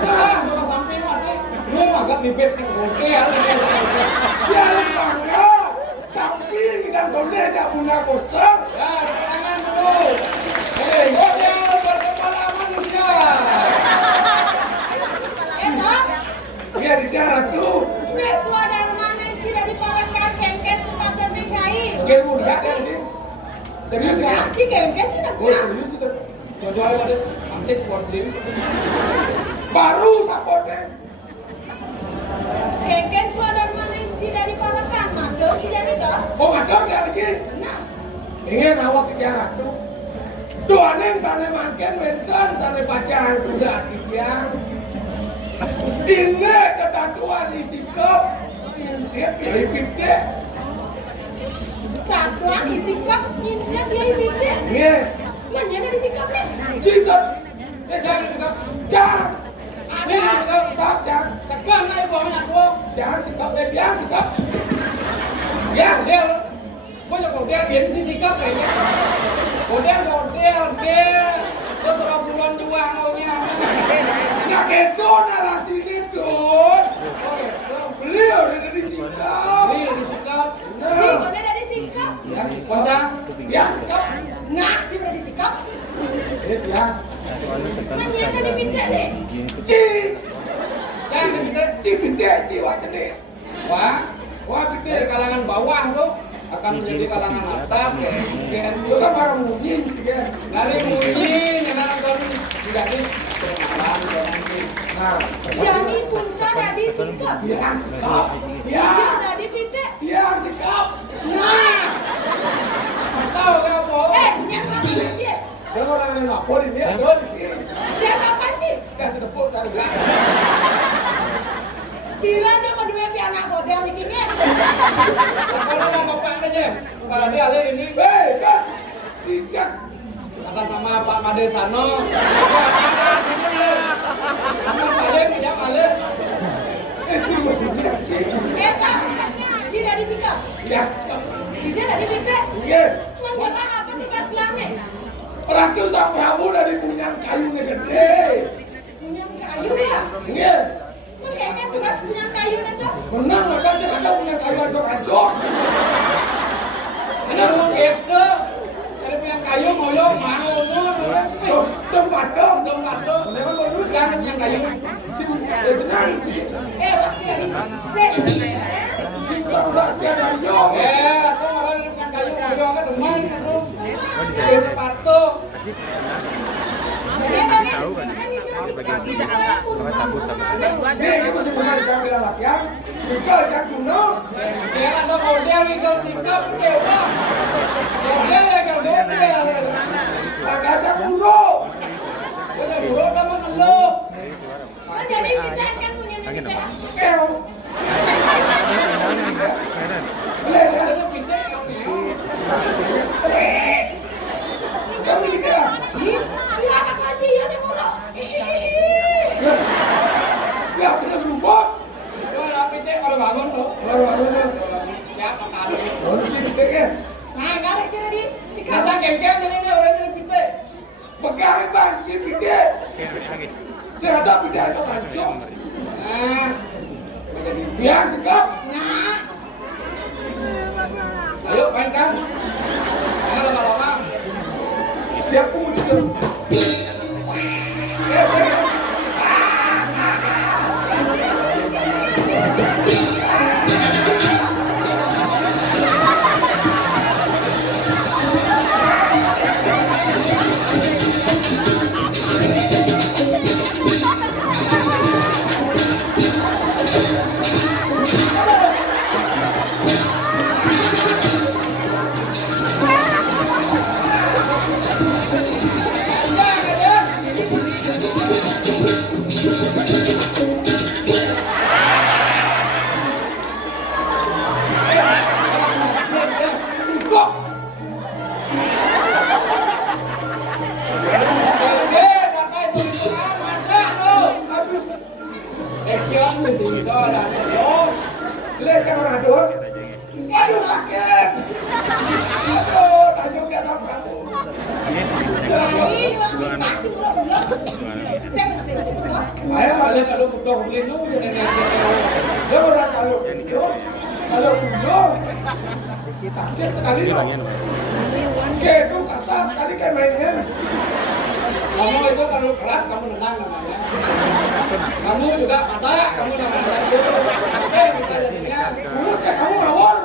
Nah, suruh samping mati. Lu agak bibit nih godel. Dia harus bangga. Tapi kita boleh tak punya kosong. Ya, tangan dulu. Godel berkepala manusia. Esok, Dia di darat tuh. nek suadar mana sih dari Palakan kengket sempat terpecai. Mungkin mudah kan ini. Serius kan? Laki kengket sih nak. Oh serius itu. Jodoh aja deh. Amsik buat beli. Baru sapotnya. Kengket suadar mana sih dari Palakan, mandor sih jadi toh. Oh ada dia lagi. Nah, Ingin awak di darat tuh. Doanya yang sana makan wentan, sana bacaan kuda yang. Ini ketatuan di sikap. Intip dari pintek. tatuan disikap, nyinnya dia ibide. Iya. Mana ada disikap nih? Sikap. Jangan sikap. Jangan. Ada. Ini sikap. Sap jangan. Sekarang naik bawahnya gua. Jangan sikap. Dia sikap. Ya, model. Gua ya model ini sih sikap kayaknya. Model. Terus orang puluhan juga maunya. Nggak gitu narasi ini tuh. Beliau udah jadi sikap. Beli di sikap. Sih, udah dari sikap. Ya sikap. Kontang. Ya sikap. Nah, sih udah disikap. Ya. Mana ada dibide nih? Cik. Jangan kita. Cik pintek. Cik wajah nih. Wah, Wah dari pintek. kalangan bawah tuh akan menjadi kalangan atas kayak Lu kan para munyin sih kan. dari munyi yang akan menjadi kebenaran nanti. Nah. Jadi punca ada disikap. Dia sikap. Dia Ya. udah dibide. Dia sikap. Nah, Tahu kan apa? yang namanya dia. Dia orang yang lapor ini. Dia di sini. Siapa kan sih? Kasih tepuk dari belakang. Sila aja kedua piana godel bikinnya. Kalau ada bapak aja, kalau dia alih ini Hei kan. Cicak. atas nama Pak Made Sano. Atas Made pinjam alih. Cik maksudnya cik. Eta, sih dari sikap. Ya sikap. Dia dari bide. Iya. Menjelang apa sih kan selangnya? Orang tuh sang Prabu dari punya kayu nih gede. Punya kayu ya? Iya. Kok kayaknya suka punya kayu nanti? Menang maka sih ada punya kayu ancok-ancok. Ada mau gitu. Dari punya kayu ngoyo mau Tempat dong. dong kado. Memang bagus. Kan punya kayu. Tenang sih. Waktu dari Sang sekian ayo. Tuh orang punya kayu ngoyo kan demen. Kayu sepatu. Nih itu sih bukan jam bilang latihan. Juga jam kuno. Kira ada model itu sikap dewa. Model ya kalau model. Agak jam kuno. Punya buruk sama nelo. jadi kita kan punya bide. Eo. Boleh dah. Ada pindah yang Kamu ini dia. Gitu. pegang bang si pide. Saya ada pide itu hancur. Nah, menjadi Biar sikap. Nah, ayo mainkan. Ayo lama-lama. Siap uji. Cukup. Oke, pakai begitu amat lo. Aduh, Action mesti saudara. lihat kamera dong. Aduh sakit. Aduh, tajam ke sampai. Kiai dua pacu belum. Saya Ayo Kalian balik. kalau butuh pelindung jadi Dia orang kalau kudo sakit sekali loh. Kedu kasar sekali kayak mainnya. kamu itu kalau keras kamu nendang namanya. Kamu juga kata kamu namanya itu. Oke, bisa jadinya. Mulut kayak kamu ngawur.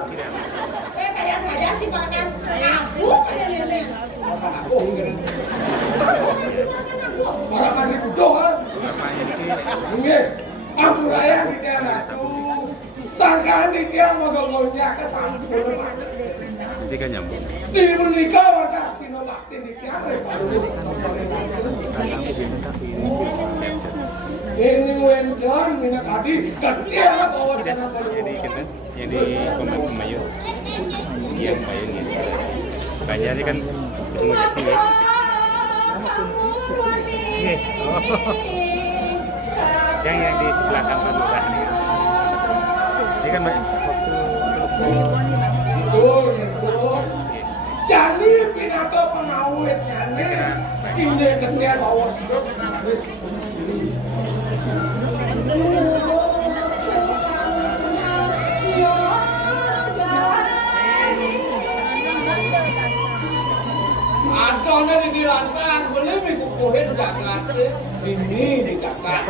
kalian saja sih makan aku kalian lele. Makan aku gitu. Makan aku. Orang mandi kudo kan. Ini aku raya di daerah tuh. Sangkaan di dia mau ngomongnya ke sampul. Jadi kan nyambung. Di menikah wadah kinolakti di tiare baru. Ini wenjon minat adi ketia bawa sana Jadi baru. kan yang di Pemayu, yang Pemayu gitu. Banyak sih kan semua jati. Yang di sebelah kantor lurah nih. Ini kan Mbak. Itu. Jadi pidato pengawetnya nih. Ini ketia bawa sana. Adanya di dirangkang, beli minggu kuhin gak ngasih. Ini dikakak.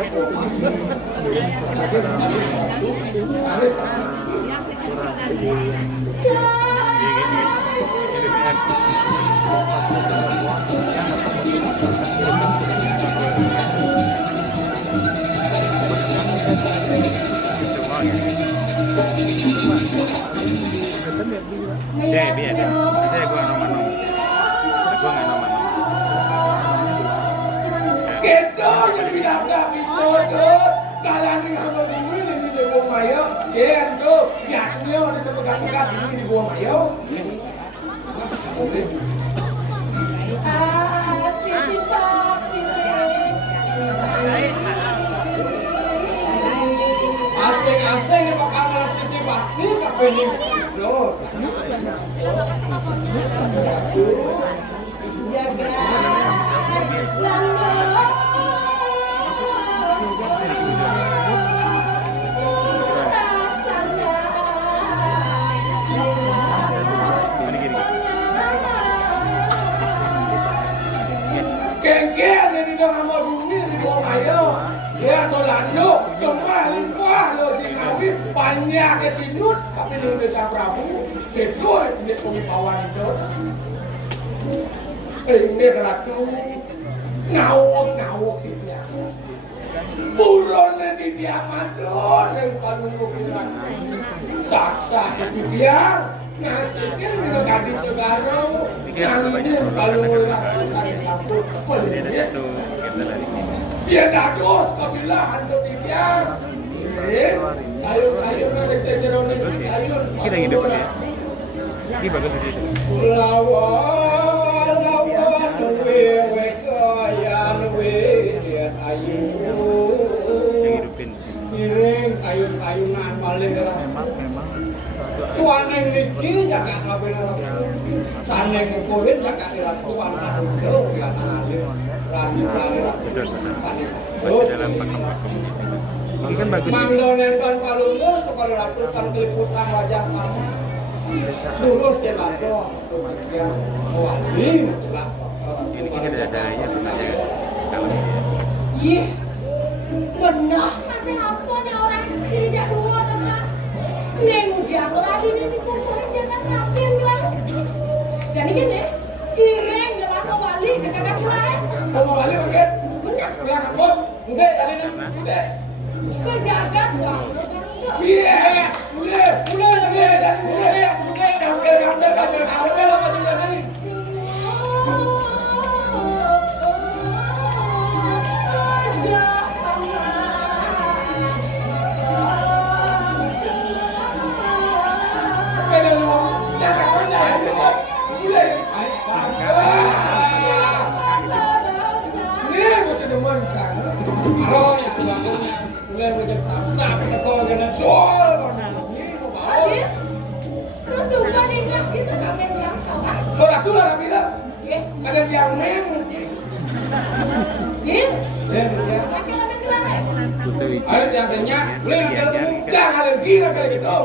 Deh, biar deh. Saya gua nomor. Gua nggak nomor. Gitu yang pidato itu tuh. Kalian di hamba bumi ini di gua mayo. Jen tuh. Yaknya di sepegat-pegat ini di gua mayo. Asing-asing ini bakal ngerti di bakti kepening. Loh. Kengkeng ini di hamba bumi di gua mayo. Dia tolando, kembali lo di ngawi banyak ketinut kami di Desa Prabu. Itu di pemipawan itu. Ini ratu ngawuk dia. Buron di dia mador yang kalung bukan. Saksa di dia. Nasibnya minum gadis segaro. Yang ini kalau ratu sari sapu. Ada satu kita dari sini. Dia dados kabilahan di dia. Ini kayu-kayu dari sejerone kayu. Kita hidup ya. Ini bagus sih. Lawan wewe kaya wewe ayu. Yang hidupin. Miring kayu-kayunan paling memang tuan yang niki jaga kabel saneng kukuhin jaga dilakukan kado kelihatan alim. betul masih dalam pakem-pakem gitu. Ini kan bagus. Mangdonen kan palungo kepada ratu kan keliputan wajah kamu. Lurus ya lato, ya wali lah. Ini kan ada acaranya sebenarnya kalau Ih, benar masih apa nih orang sini jadul benar. Neng jaglah di ini dikukurin jangan rapin lah. Jadi gini, kireng jalan wali dekat lah. Mau balik pakai? Benar. Bilang aku, udah tadi nih, udah. Kejagat wah. Iya, udah dan udah, hampir apa jadi? Kadang yang neng, ayo yang tanya, beli nanti lu jangan alergi lah kali gitu.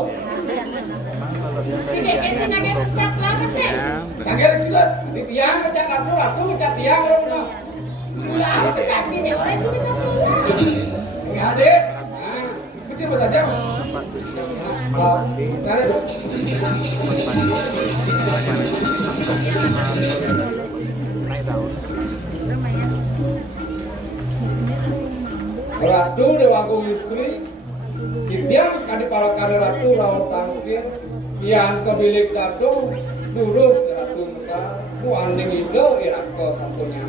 Yang alergi sih lah, di tiang pecat ratu pecat tiang orang mana? Ini adik, kecil besar jam. Ratu dewagung istri, kitian sekali para kade ratu rawat tangkir, yang kebilik dado, durus ratu muka, kuanding itu irakko satunya.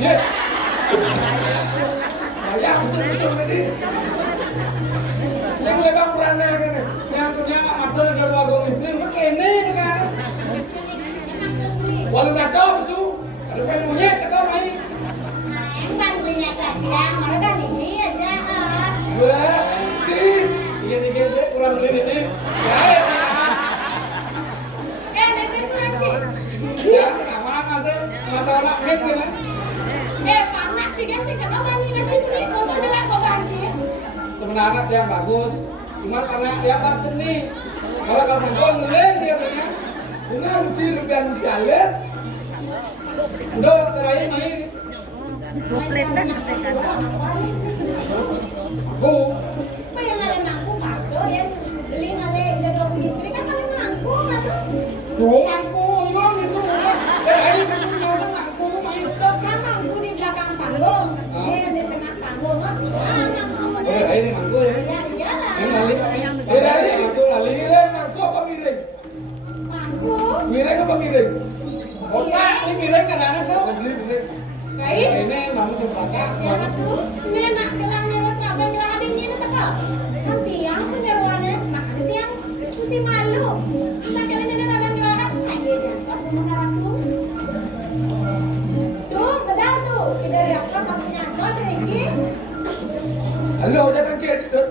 Nih, banyak usul ini. Yang lebang perana kan, yang punya ada dewagung istri, makanya kan. Walau dado besu, ada penuhnya kau main. Wah, sih, ini kurang beli ini. Ya, kenapa ada orang gitu kan? Panas sih kan sih kenapa banci nanti tuh nih foto jelas kok banci. Sebenarnya dia bagus, cuma karena dia banget nih. Kalau kalau mulai dia punya, Benar sih lebih ansiales. udah terakhir main. Kompletan ada kata. Aku Apa yang ada mangku kado yang beli ngale udah dua istri kan kalian mangku kado. mangku, yo gitu. Ayo masuk ke dalam mangku main. Kan mangku di belakang panggung, di tengah panggung kan. Mangkunya. Ini mangku ya. Ya iyalah. Ini lali apa ya? Lali itu lali miring, aku apa miring? Mangku. Miring apa miring? Otak ini miring kadang-kadang tuh. Beli miring. Kain. Ini mamu sebakar. Ya aduh, nenak kelang nenek ngapain kita ading ini teka. Kan tiang penyeruannya, nah kan tiang susi malu. Kita kali nenek ngapain kita kan? Ayo jangan pas dengan aku. Tuh, bedal tuh. Kita rakta sama nyangka sedikit. Halo, datang ke situ.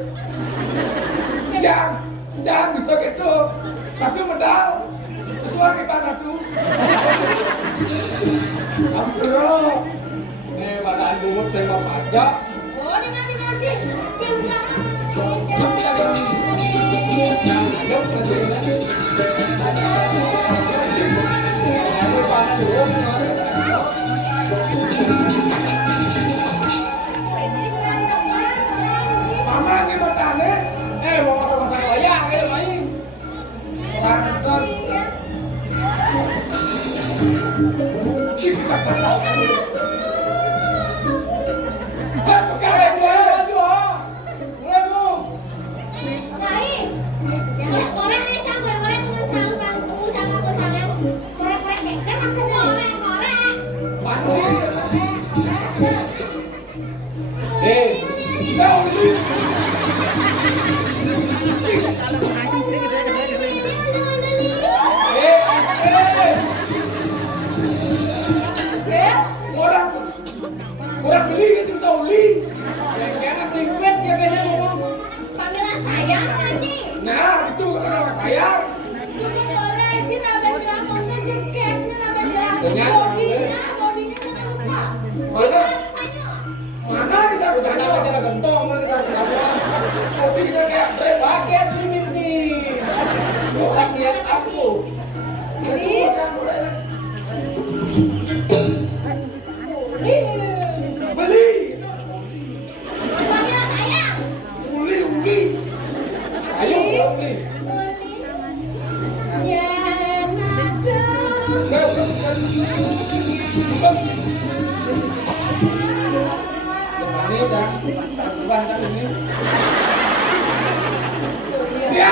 Jangan bisa gitu. Tapi medal. Kesuang kita ratu. Astagfirullah. Ini badan bubut tembak pajak. Oh, dengan sih. Pindah. Yang ada presiden. Ini badan bubut. Mama ini bertanya. Mau apa masalah wayang kayak main. Kantor. Kita kesal. Perkara dia. Orang beli ke Sim Sauli. Yang kena kelipet ya kena ngomong. Kamera sayang Haji. Nah, itu kenapa sayang? Ini boleh Haji nabah bilang konten jeket, nabah bilang Bodinya sampai lupa. Mana? Spanyol. Mana kita Kita Spanyol? cara gentong kita Spanyol. Kopinya kayak brand. Pakai slimin nih. Orang lihat aku. Ini. Beli. Panggil saya. Uli. Ayo beli. Yang ada. Ini kan. Bukan kan ini. Ya.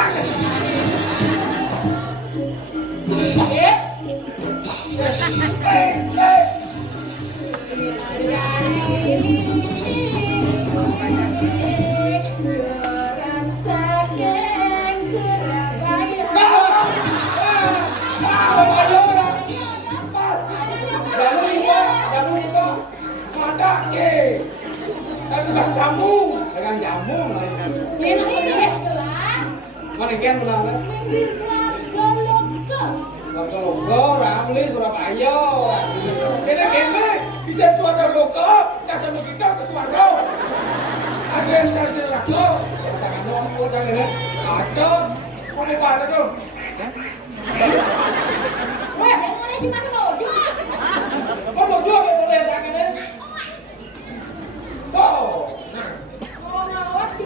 Mata ke. Dan kamu. Dengan jamu. Mana kan benar? Kalau orang beli Surabaya. Kene bisa suara lokal, kasih kita ke suara. Ada yang kasih laku. Jangan doang jangan ini. Aco, mau pada tuh. Có một chút cái lên ra cái đấy. Có.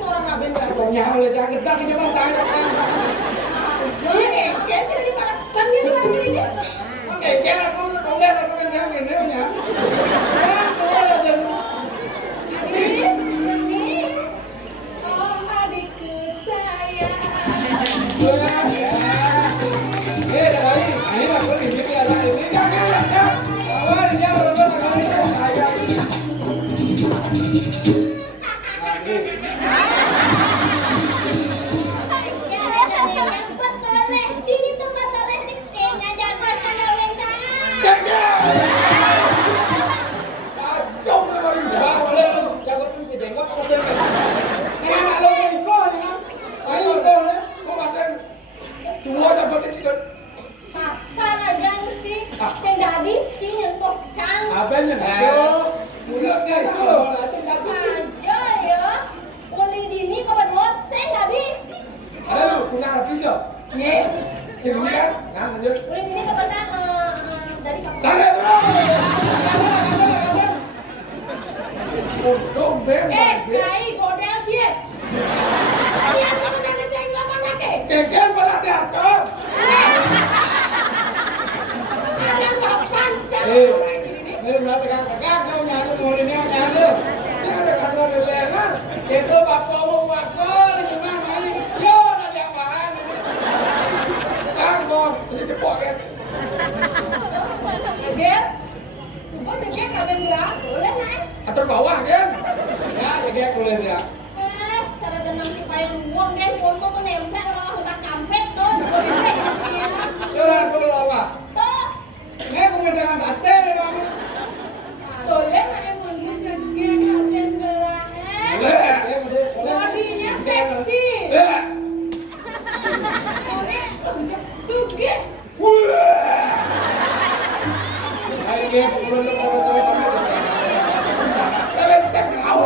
Orang ngapain kan kau nyawa lên ra cái đăng cái bác sai đó. Oke, kena dulu kau lihat apa yang dia ini punya. Kau lihat ada dulu. Dah balik. Ini lah kau ini ada ini. Awak dia berbuat kau ini. Apanya? Mulut kan itu. Aja ya. Uli dini kebetulan saya tadi. Ada lu, punya video. Nih. Sini kan? Nah, lanjut. Uli dini kebetulan dari kamu. Tarik, bro. Untung bebas. Cai godel sih. Iya, kamu jangan cai selama nake. Keken pada datang. Ada papan Ini udah pegang kau nyari mau ini nyari. Ini ada kandang di lengan. Itu bapak mau wakil gimana ini? Yo ada yang bahan ini. Kangkong, ini cepok kan. Jejer. Coba jejer kalian bilang boleh naik. Atau bawah kan? Ya jadi aku lihat ya. Cara genam si payung buang deh, foto tuh nempel kalau udah kampet tuh, boleh ya. Jalan dulu apa? Tuh, Ini aku dengan kate nih bang. boleh naik mundur jejer kalian bilang. Bodinya seksi. Boleh, sugi. Ayo dia pukul kalau saya kami. Tapi cek kau.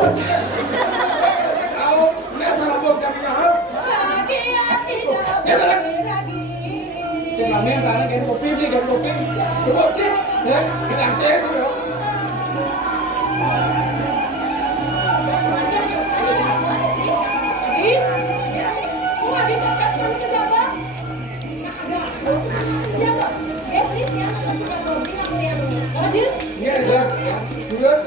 Kau Ini asal abang kaki kau. Kaki tidak lagi. kami sekarang kayak kopi nih kayak kopi. Coba cek. Ya, bilang saya itu ya. Ini ada ya. Terus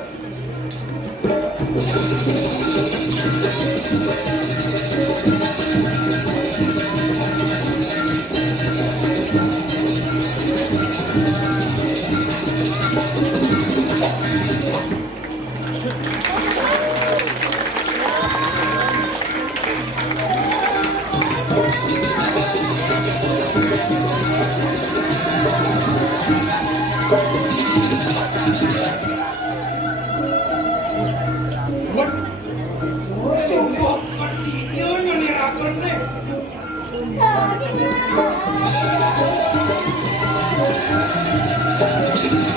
Thank you.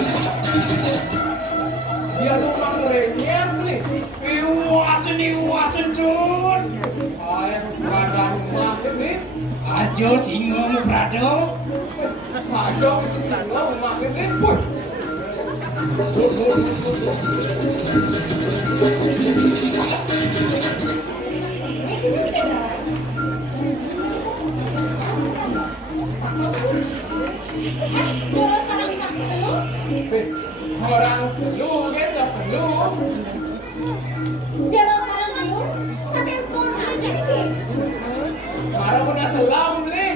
Dia tukang renyet nih. Iwasan Jun. Ayo badan mah ini. Ajo singo mu brado. Saja bisa single mah ini. Orang dulu kan nggak perlu. Marah punya selam beli.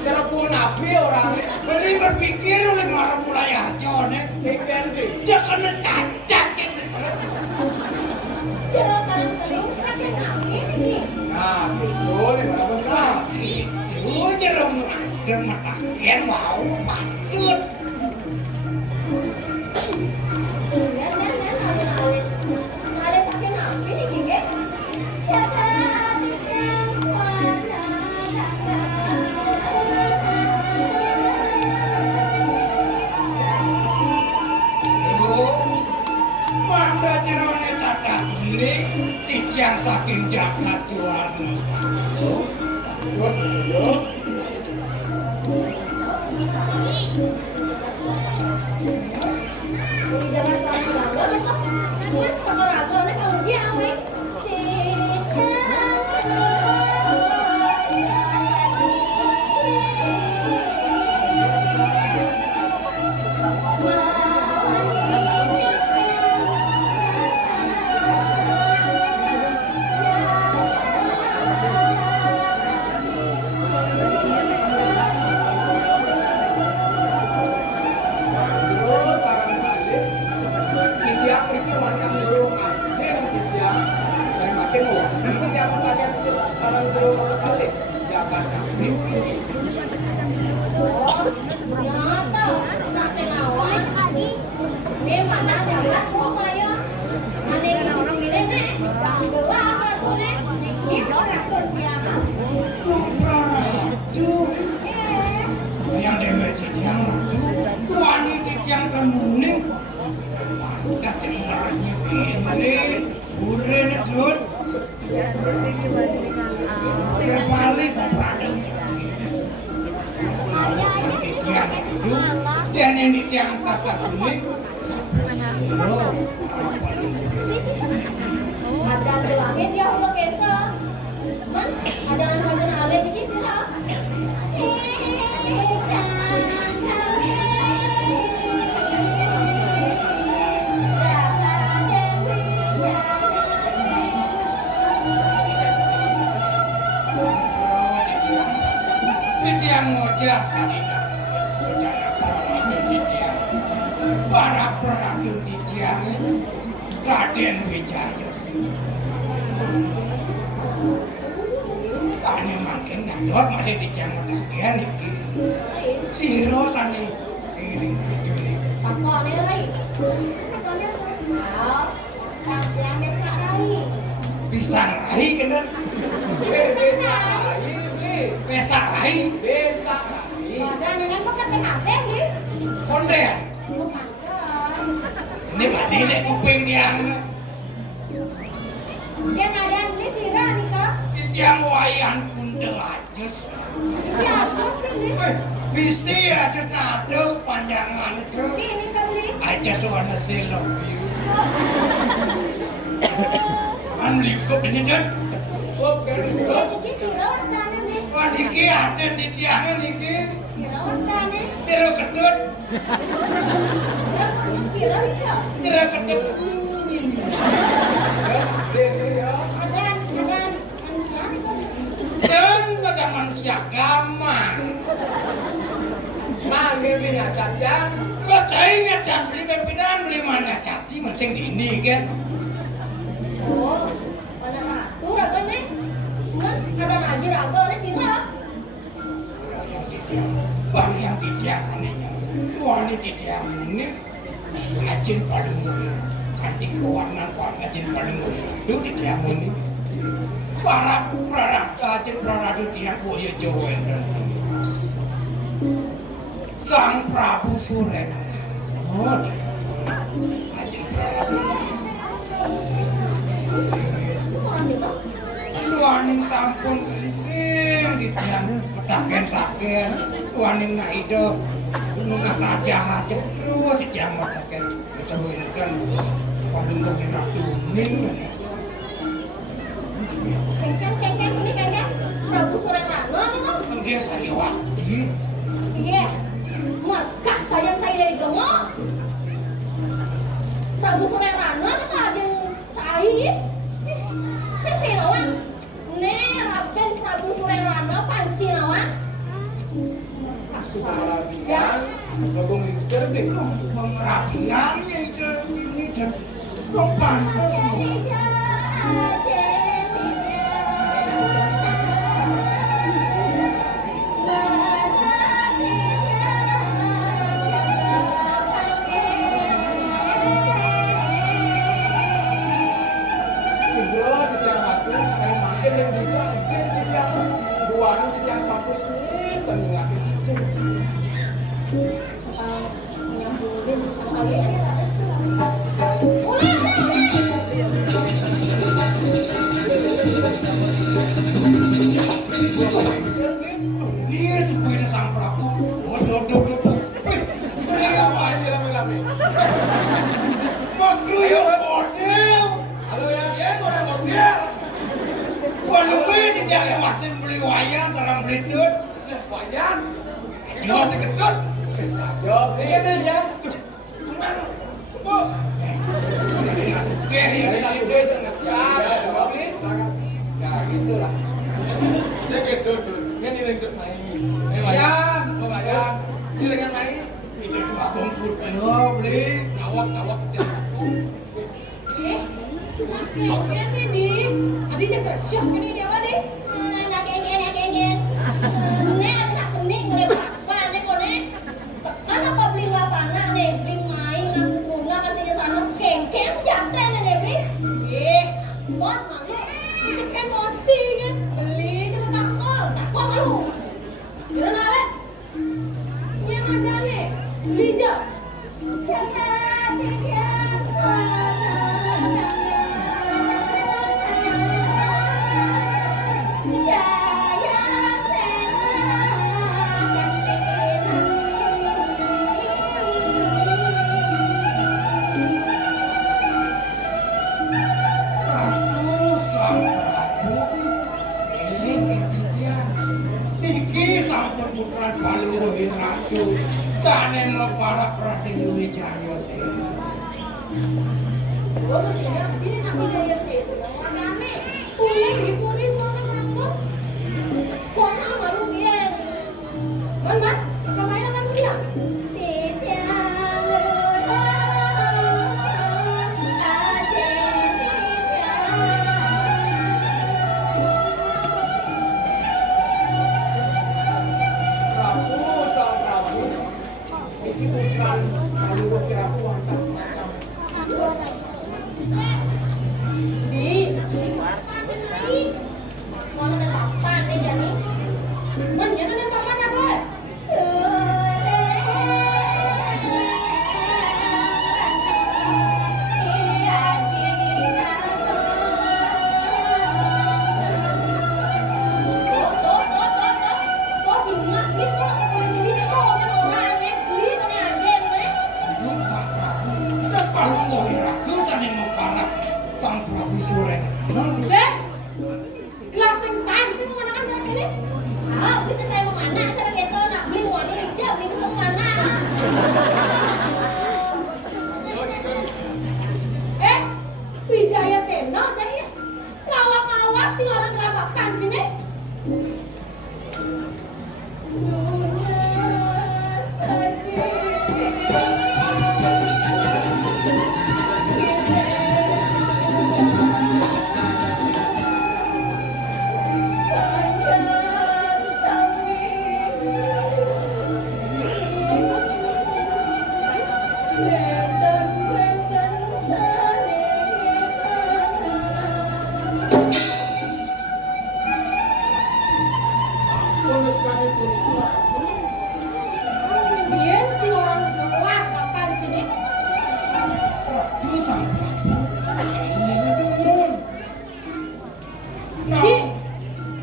Cara pun api orang Beli berpikir oleh marah mulai ajo nih. ikan di. Dia kena cacat gitu. Nah gitu nih marah benar. Itu jerum mataken mau patut. Manda jerone tata sini titiang saking jagat juarno. Yang dewe yang ratu, tuani yang kemuning, udah cenderanya ini, udah nedut, terbalik padang. Dan ini yang kakak ini, ada gelangnya dia udah kesa, man ada anak ale dikit sih lah. yang ngojak tadi para peradu titiang Raden Wijaya kane makin ngandot male titiang matakian iki siro sane iring ini Takone rai. Ya, sampean desa rai. pisang rai kenen Desa rai beli. pesa rai Desa rai. Ada dengan bekat THP nih. kondean Bukan kan. ini mane nek kuping tiang Dia ada beli sira nih kak. titiang wayan kunde ajes Siapa sih beli? bisi ajes nado panjangan itu Ini kak beli. aja suara selo kan likup ini kan Kop kan itu. Dia siki sira wastane nih. kan iki ada di tiangnya niki Sira wastane. tiro kedut Sira nih kak. tiro kedut Desa ya. Ada manusia nih kak. dan ada manusia gaman Nah, belinya caca. bacainya can beli pimpinan beli mana caci menceng di ini kan Oh, ada ratu raga nih. Kan ada naji raga nih sira. yang di tiang bang yang di tiang sananya tuan di tiang ini ngajin paling mulia kanti kewarnan kuat ngajin paling mulia itu di tiang ini para prarada ajin prarada tiang boya jawa dan Sang Prabu Surena oh di Raden, waning na hidup, nuna saja aja, terus si jamat akan ketemukan paling kehirap tuning. Kengkeng ini kengkeng Prabu Surerana gitu. Dia saya waktu. Iya, maka sayang saya dari Gemo. Prabu Surerana itu ada yang cahit. Sing nawang, nih Raden Prabu Surerana panci nawang. Sumarabian, lagu mixer deh, pemerabiannya itu ini dan pantas semua.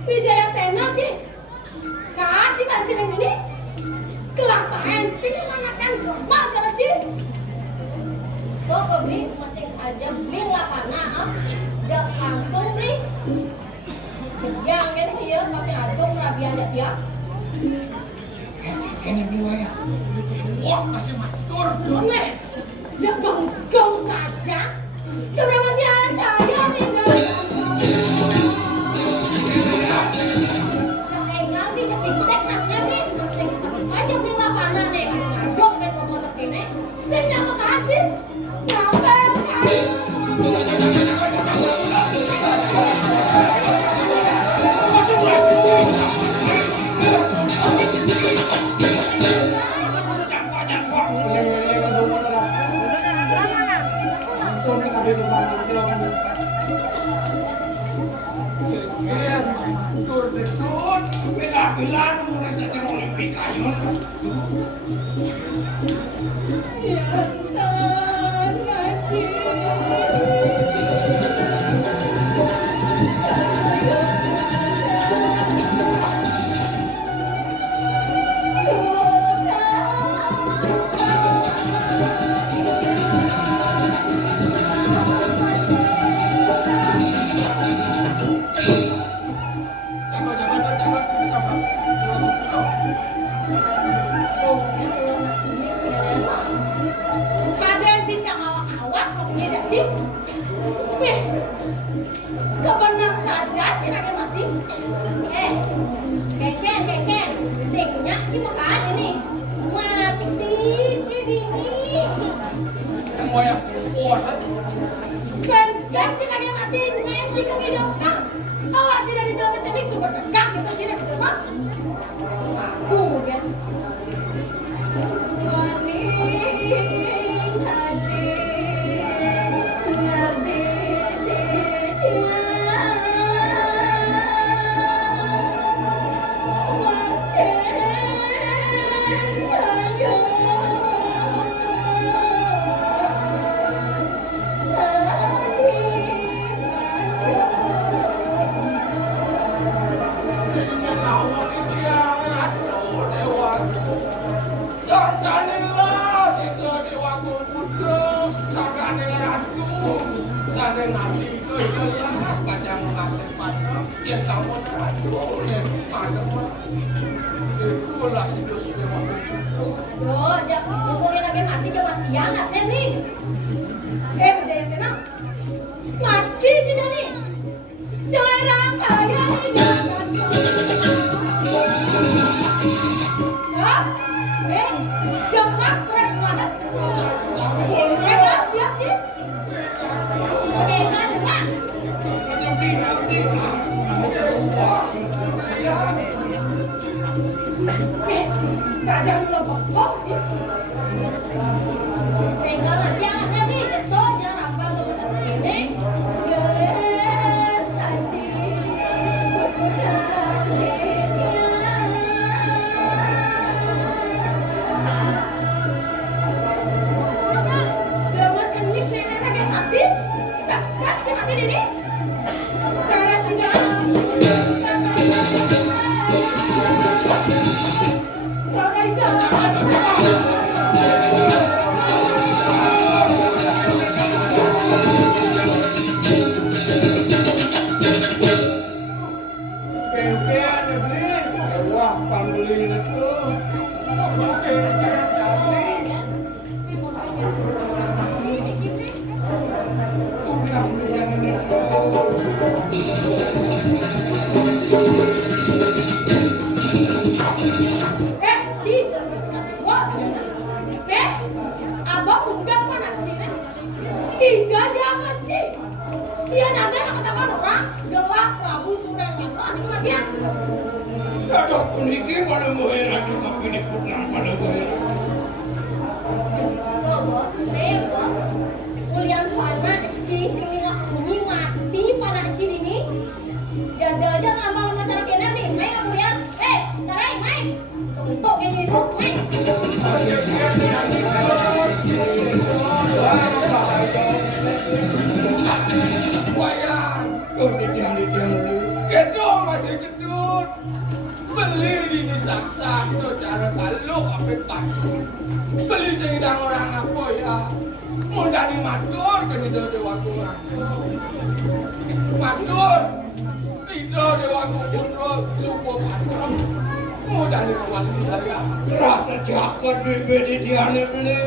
Wijaya Sena, Ci. Kati kan sini ini Toko beli masing saja beli lapana jak langsung beli. Yang kan dia masih adung rabi aja dia. Ini dua ya. Wah, masih matur. Nih, jangan kau saja. Kenapa tiada ya nih? Jangan ngambil kepitek nasnya nih. Masing saja beli lapana nih. Adung kan kamu terkini. Saya mau kasih. Ngapel kasih. Bilang mulai saja Olimpik ayo. Ya Tuhan, kebenar saja tidak mati. Keken, singnya si makan ini mati jadi ini. Semua yang kuat. Bensiap tidak mati, main jika hidupnya. Awak tidak dijalan cenik berdekat itu tidak diterima. Tuh dia. Maning hati ngerti. Yang sama dengan aduh, jangan ngomongin lagi mati jangan matian lah Sen nih. Berjaya senang mati tidak nih. Jarang kaya nih jangan jangan keras banget. Siap sih. Dengar dengar. Kadang lo bokok sih. Tinggal nanti anak saya nih, contoh jangan abang lo macam ini. Geler saji, berputar jangan kenik nenek lagi mati. Kan si mati ini. Jangan tidak. Abang undang mana sih? Tiga jangan sih. Dia ada yang katakan orang gelap Prabu sudah nyala dia. Ada puniki pada mengira juga pilih putra pada mengira. Coba, coba. Kuliah pana ci sini nggak bunyi mati pana ci ini. Janda aja ngambang macara kena nih. Main nggak kuliah? Carai main. Untuk ini itu main. Wayang, ditiang. Gedung masih gedut. Beli di sak-sak itu cara taluk apa tak. Beli sedang orang apa ya? mau jadi matur kan tidak ada waktu matur tidak ada waktu putra suku patrem mau jadi waktu rasa jaket di diane beli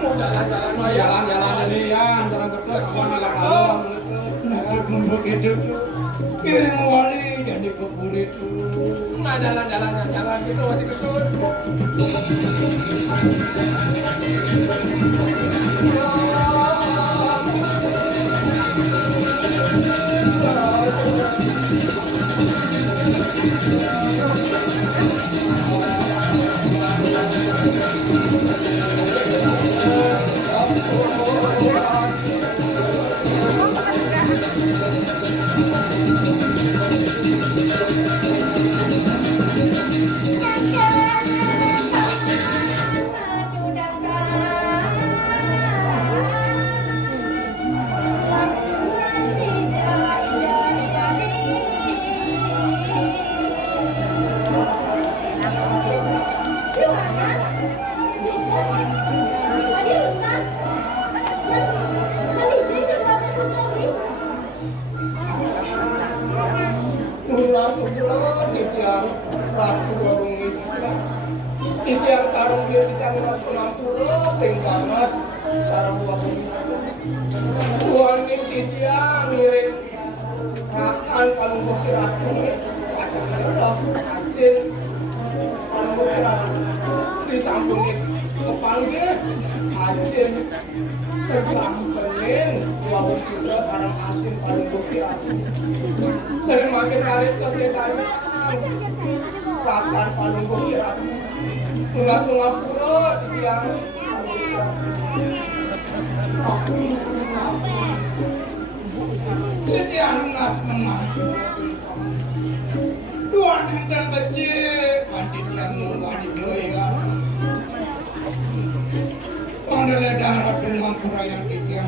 mau jalan-jalan ini ya antara kertas wanita kalau nakut membuk hidup kirim wali jadi kebur itu nah jalan gitu masih ketut Titiang sarung dia titiang mas pengampura tingkangat sarung wakil tuan ini titiang ngiring rakan palung bukti ratu pacarnya udah anjing palung bukti ratu di sampingnya kepanggil anjing terbang pening wabuk juga sarang anjing palung bukti ratu sering makin laris kesedanya rakan palung bukti ratu Tugas pengapura yang Titian nas menang Dua nintan becik Pandit yang nunggu doya Pada ledah rapil mampura yang titian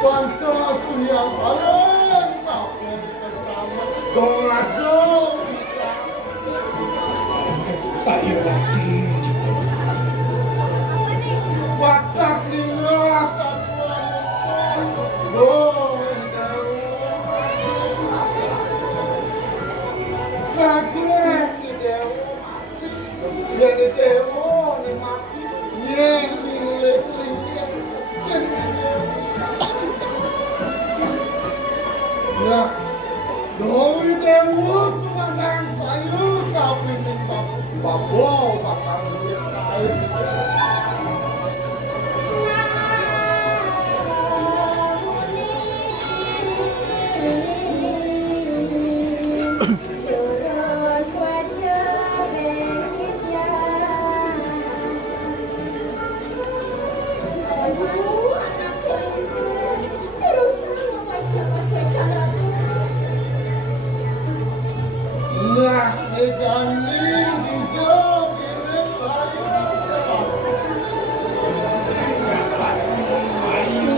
Pantas yang paling pakai bersama dong Kayu lagi. Batak tinggal satu kaget di dewa jadi dewa ni mati yang milik ya Dewi dewa semandang sayur tapi ni babo bakal kain Terus wajah rekitnya Aduh, anak kelingsu Terus wajah pas wajah ratu nah negani hijau kirim Ayo.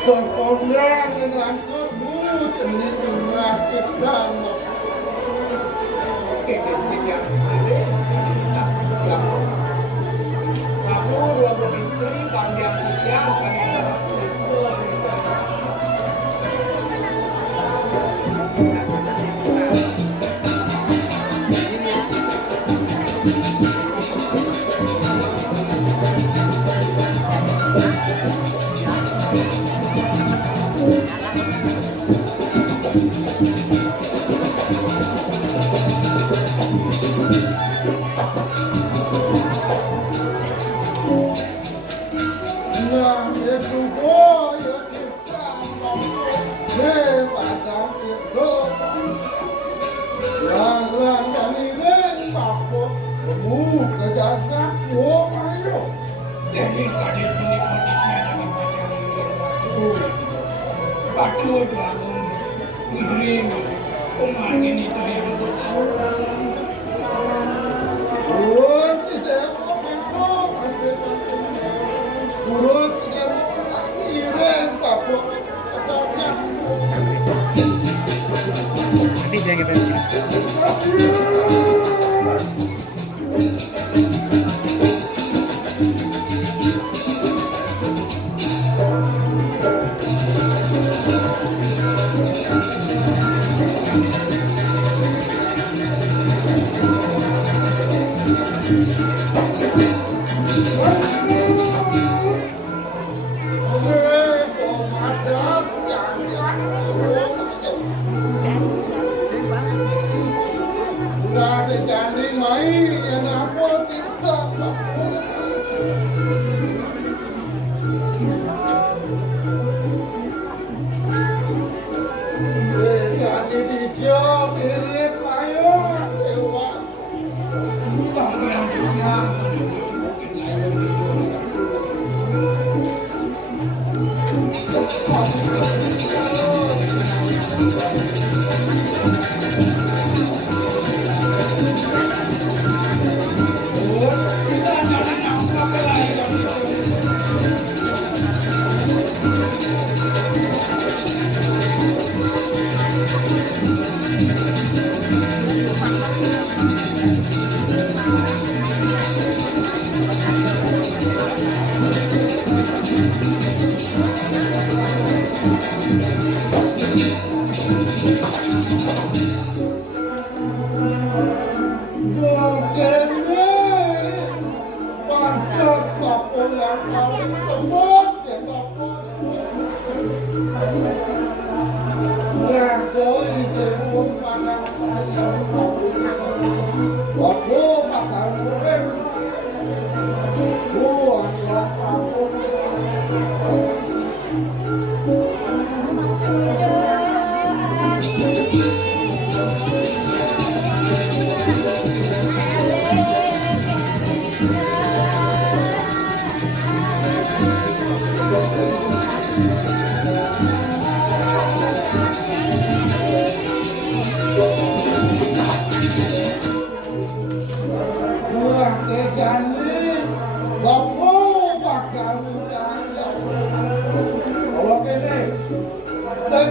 sekolah dengan kamu jenis gimnastik dan Titik yang Kamu dua istri panjang usia saling nah supaya kita daripada itu jalan dari rempako kamu kejaga wong ayo Jadi tadi menikmatinya dengan pacar batu. Batu dua ngiring. Kemarin itu yang tahu. terus dewa beko masih terus dewa lagi rempako kejaga Nanti jangan kita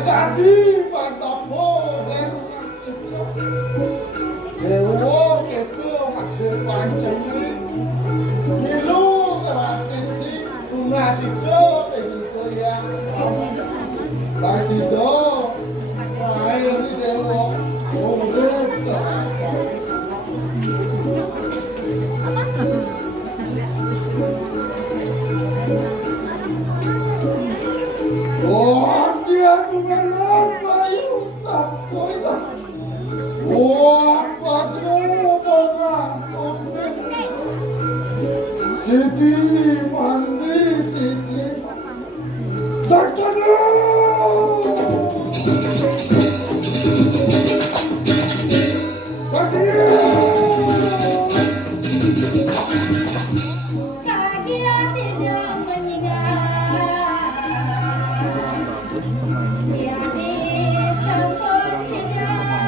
tadi bantapo yang kasih dewo itu kasih panjang nilu keras ini ngasih cok itu ya kasih do main di dewo urut oh dia tuh melon bayu sampo itu oh patro bogas Siti mandi Siti Saksana Kaki tidak meninggal, dia disambut sidang.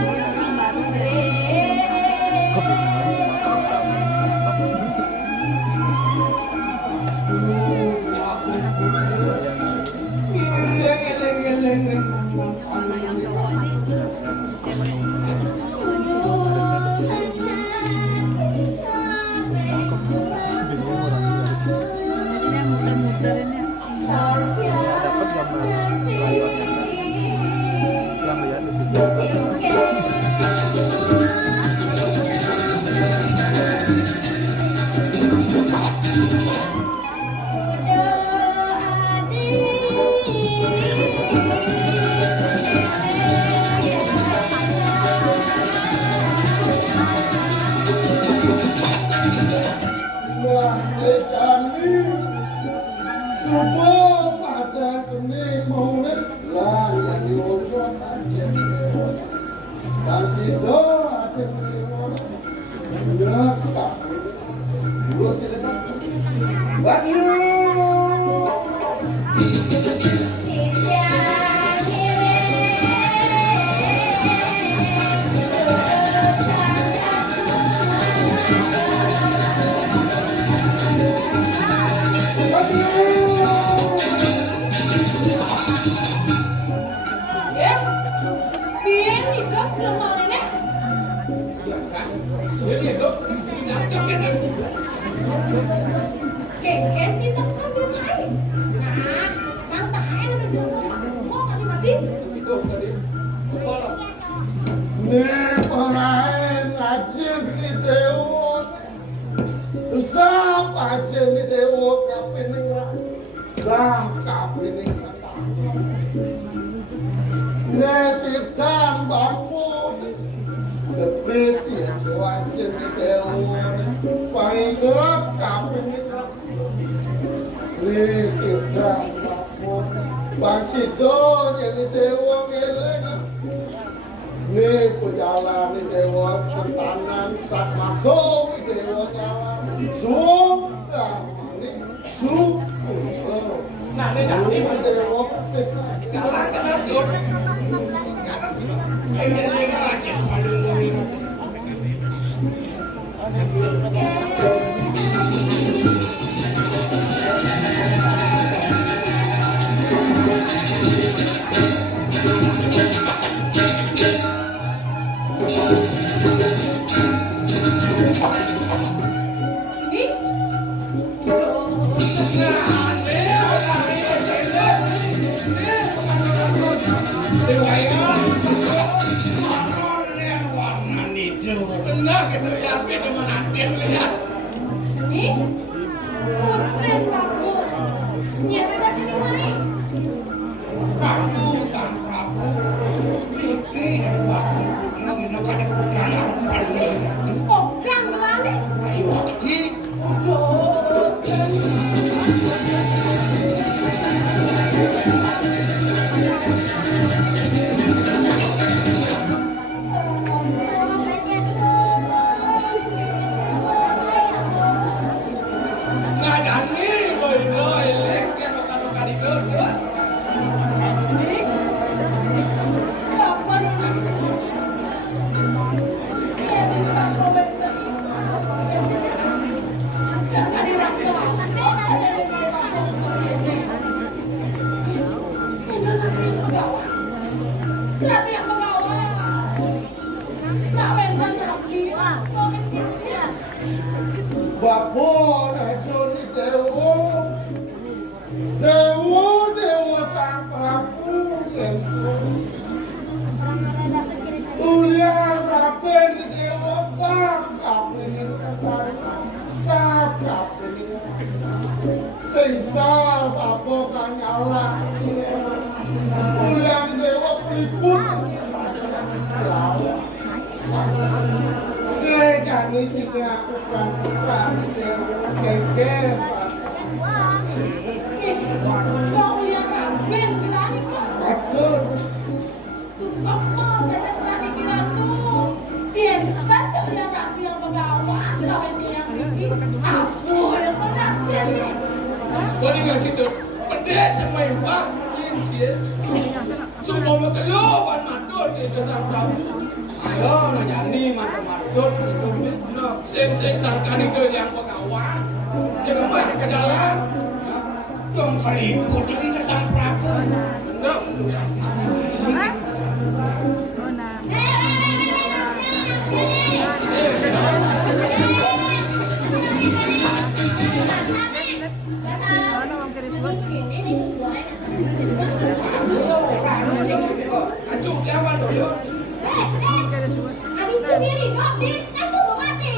Berarti yang pegawai. Tak wendan lagi. Bapak Nadoni Dewo Sang Prabu Ulian Raben Dewo Sang Kapingin Sang Kapingin Singsa Bapak Kanyala Ulian Dewo Peliput Kani jika aku pelan-pelan Kengker pas Kau yang ramen berani kau. Aduh Susah mau saya berani kira tuh. Biar baca yang rapi yang pegawai. Lawan yang ini. Aku yang penantian nih. Sekolah dengan situ Pendek semai pas Menyinci Semua mekelupan Madun di Sang Prabu Ayo ngajani madut hidup ni. Sing sangkan itu yang pegawai Dia kembali ke jalan Dong keliput dari Sang Prabu Nah, bukan istilah Acuh, lawan dulu Adik cemiri dok, Dik. Aku mau mati.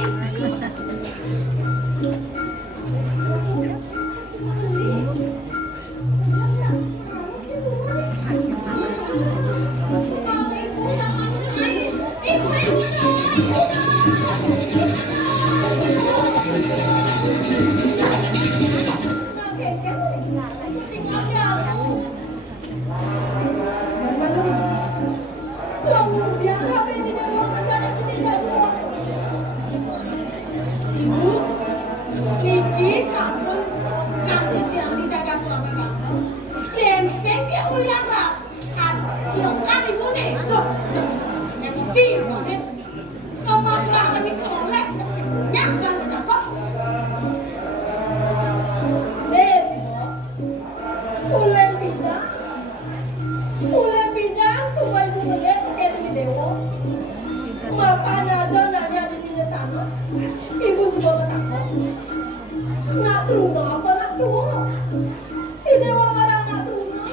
Ibu sudah berkata, nak terima apa nak tua? Ini orang nak terima.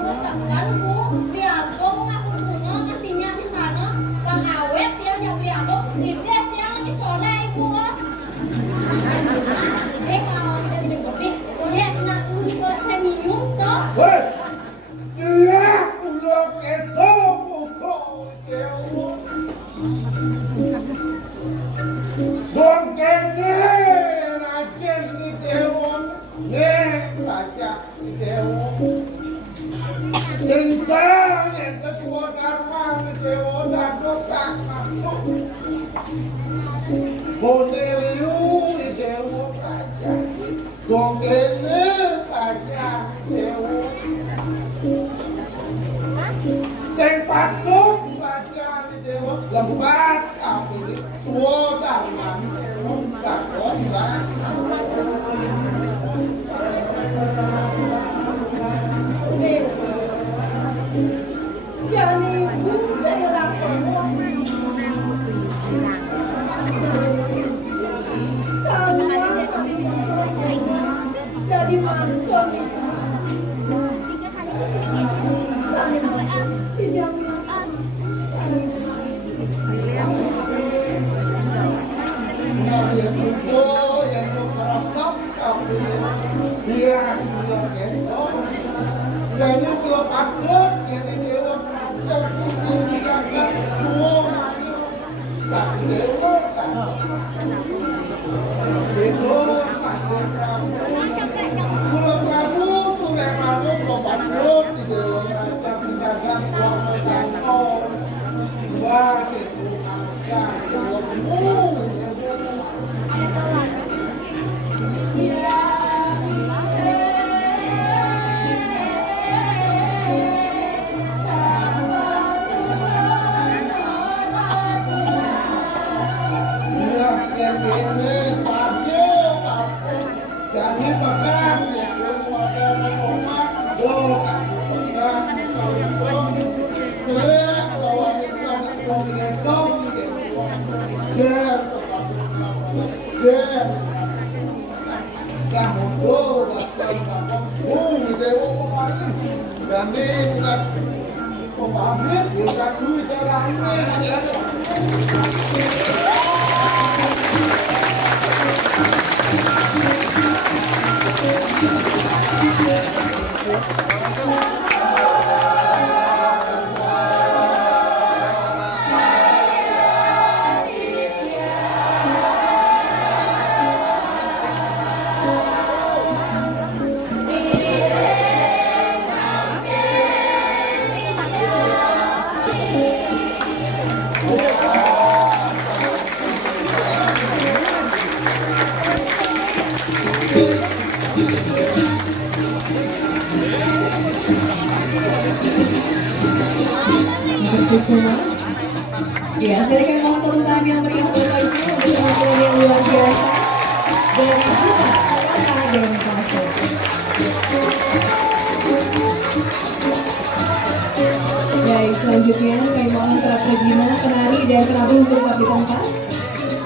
Rasakan bu, diagong ngaku bunga artinya di sana bang awet dia yang diagong iblis dia lagi soleh ibu ah. Kalau tidak bersih, boleh nak di soleh premium toh. Weh, dia pulau esok buku dewa. Bong kene rajen di dewa, ne raja di dewa. Singsang yang kesuwa dharma di dewa dan dosa masuk. Boneliu di dewa raja, bong kene raja di dewa. Sing patung raja di dewa lembas kami suwa dharma di dewa dan dosa. Jadi ibu segera kamu jadi pamit bisa duit orangnya. Bersih semua. Ya, sekali kali mohon tepuk tangan yang meriah Bapak Ibu untuk penampilan yang luar biasa dari kita Kota Denpasar. Baik, selanjutnya kami mohon para pengguna, penari dan penabuh untuk tetap di tempat.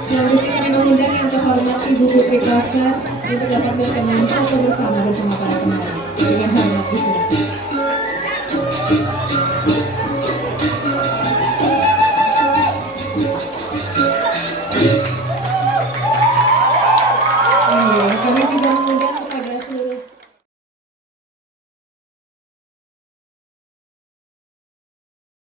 Selanjutnya kami mengundang yang terhormat Ibu Putri Klasar untuk dapat berkenan foto bersama para penari. Dengan hormat disilakan.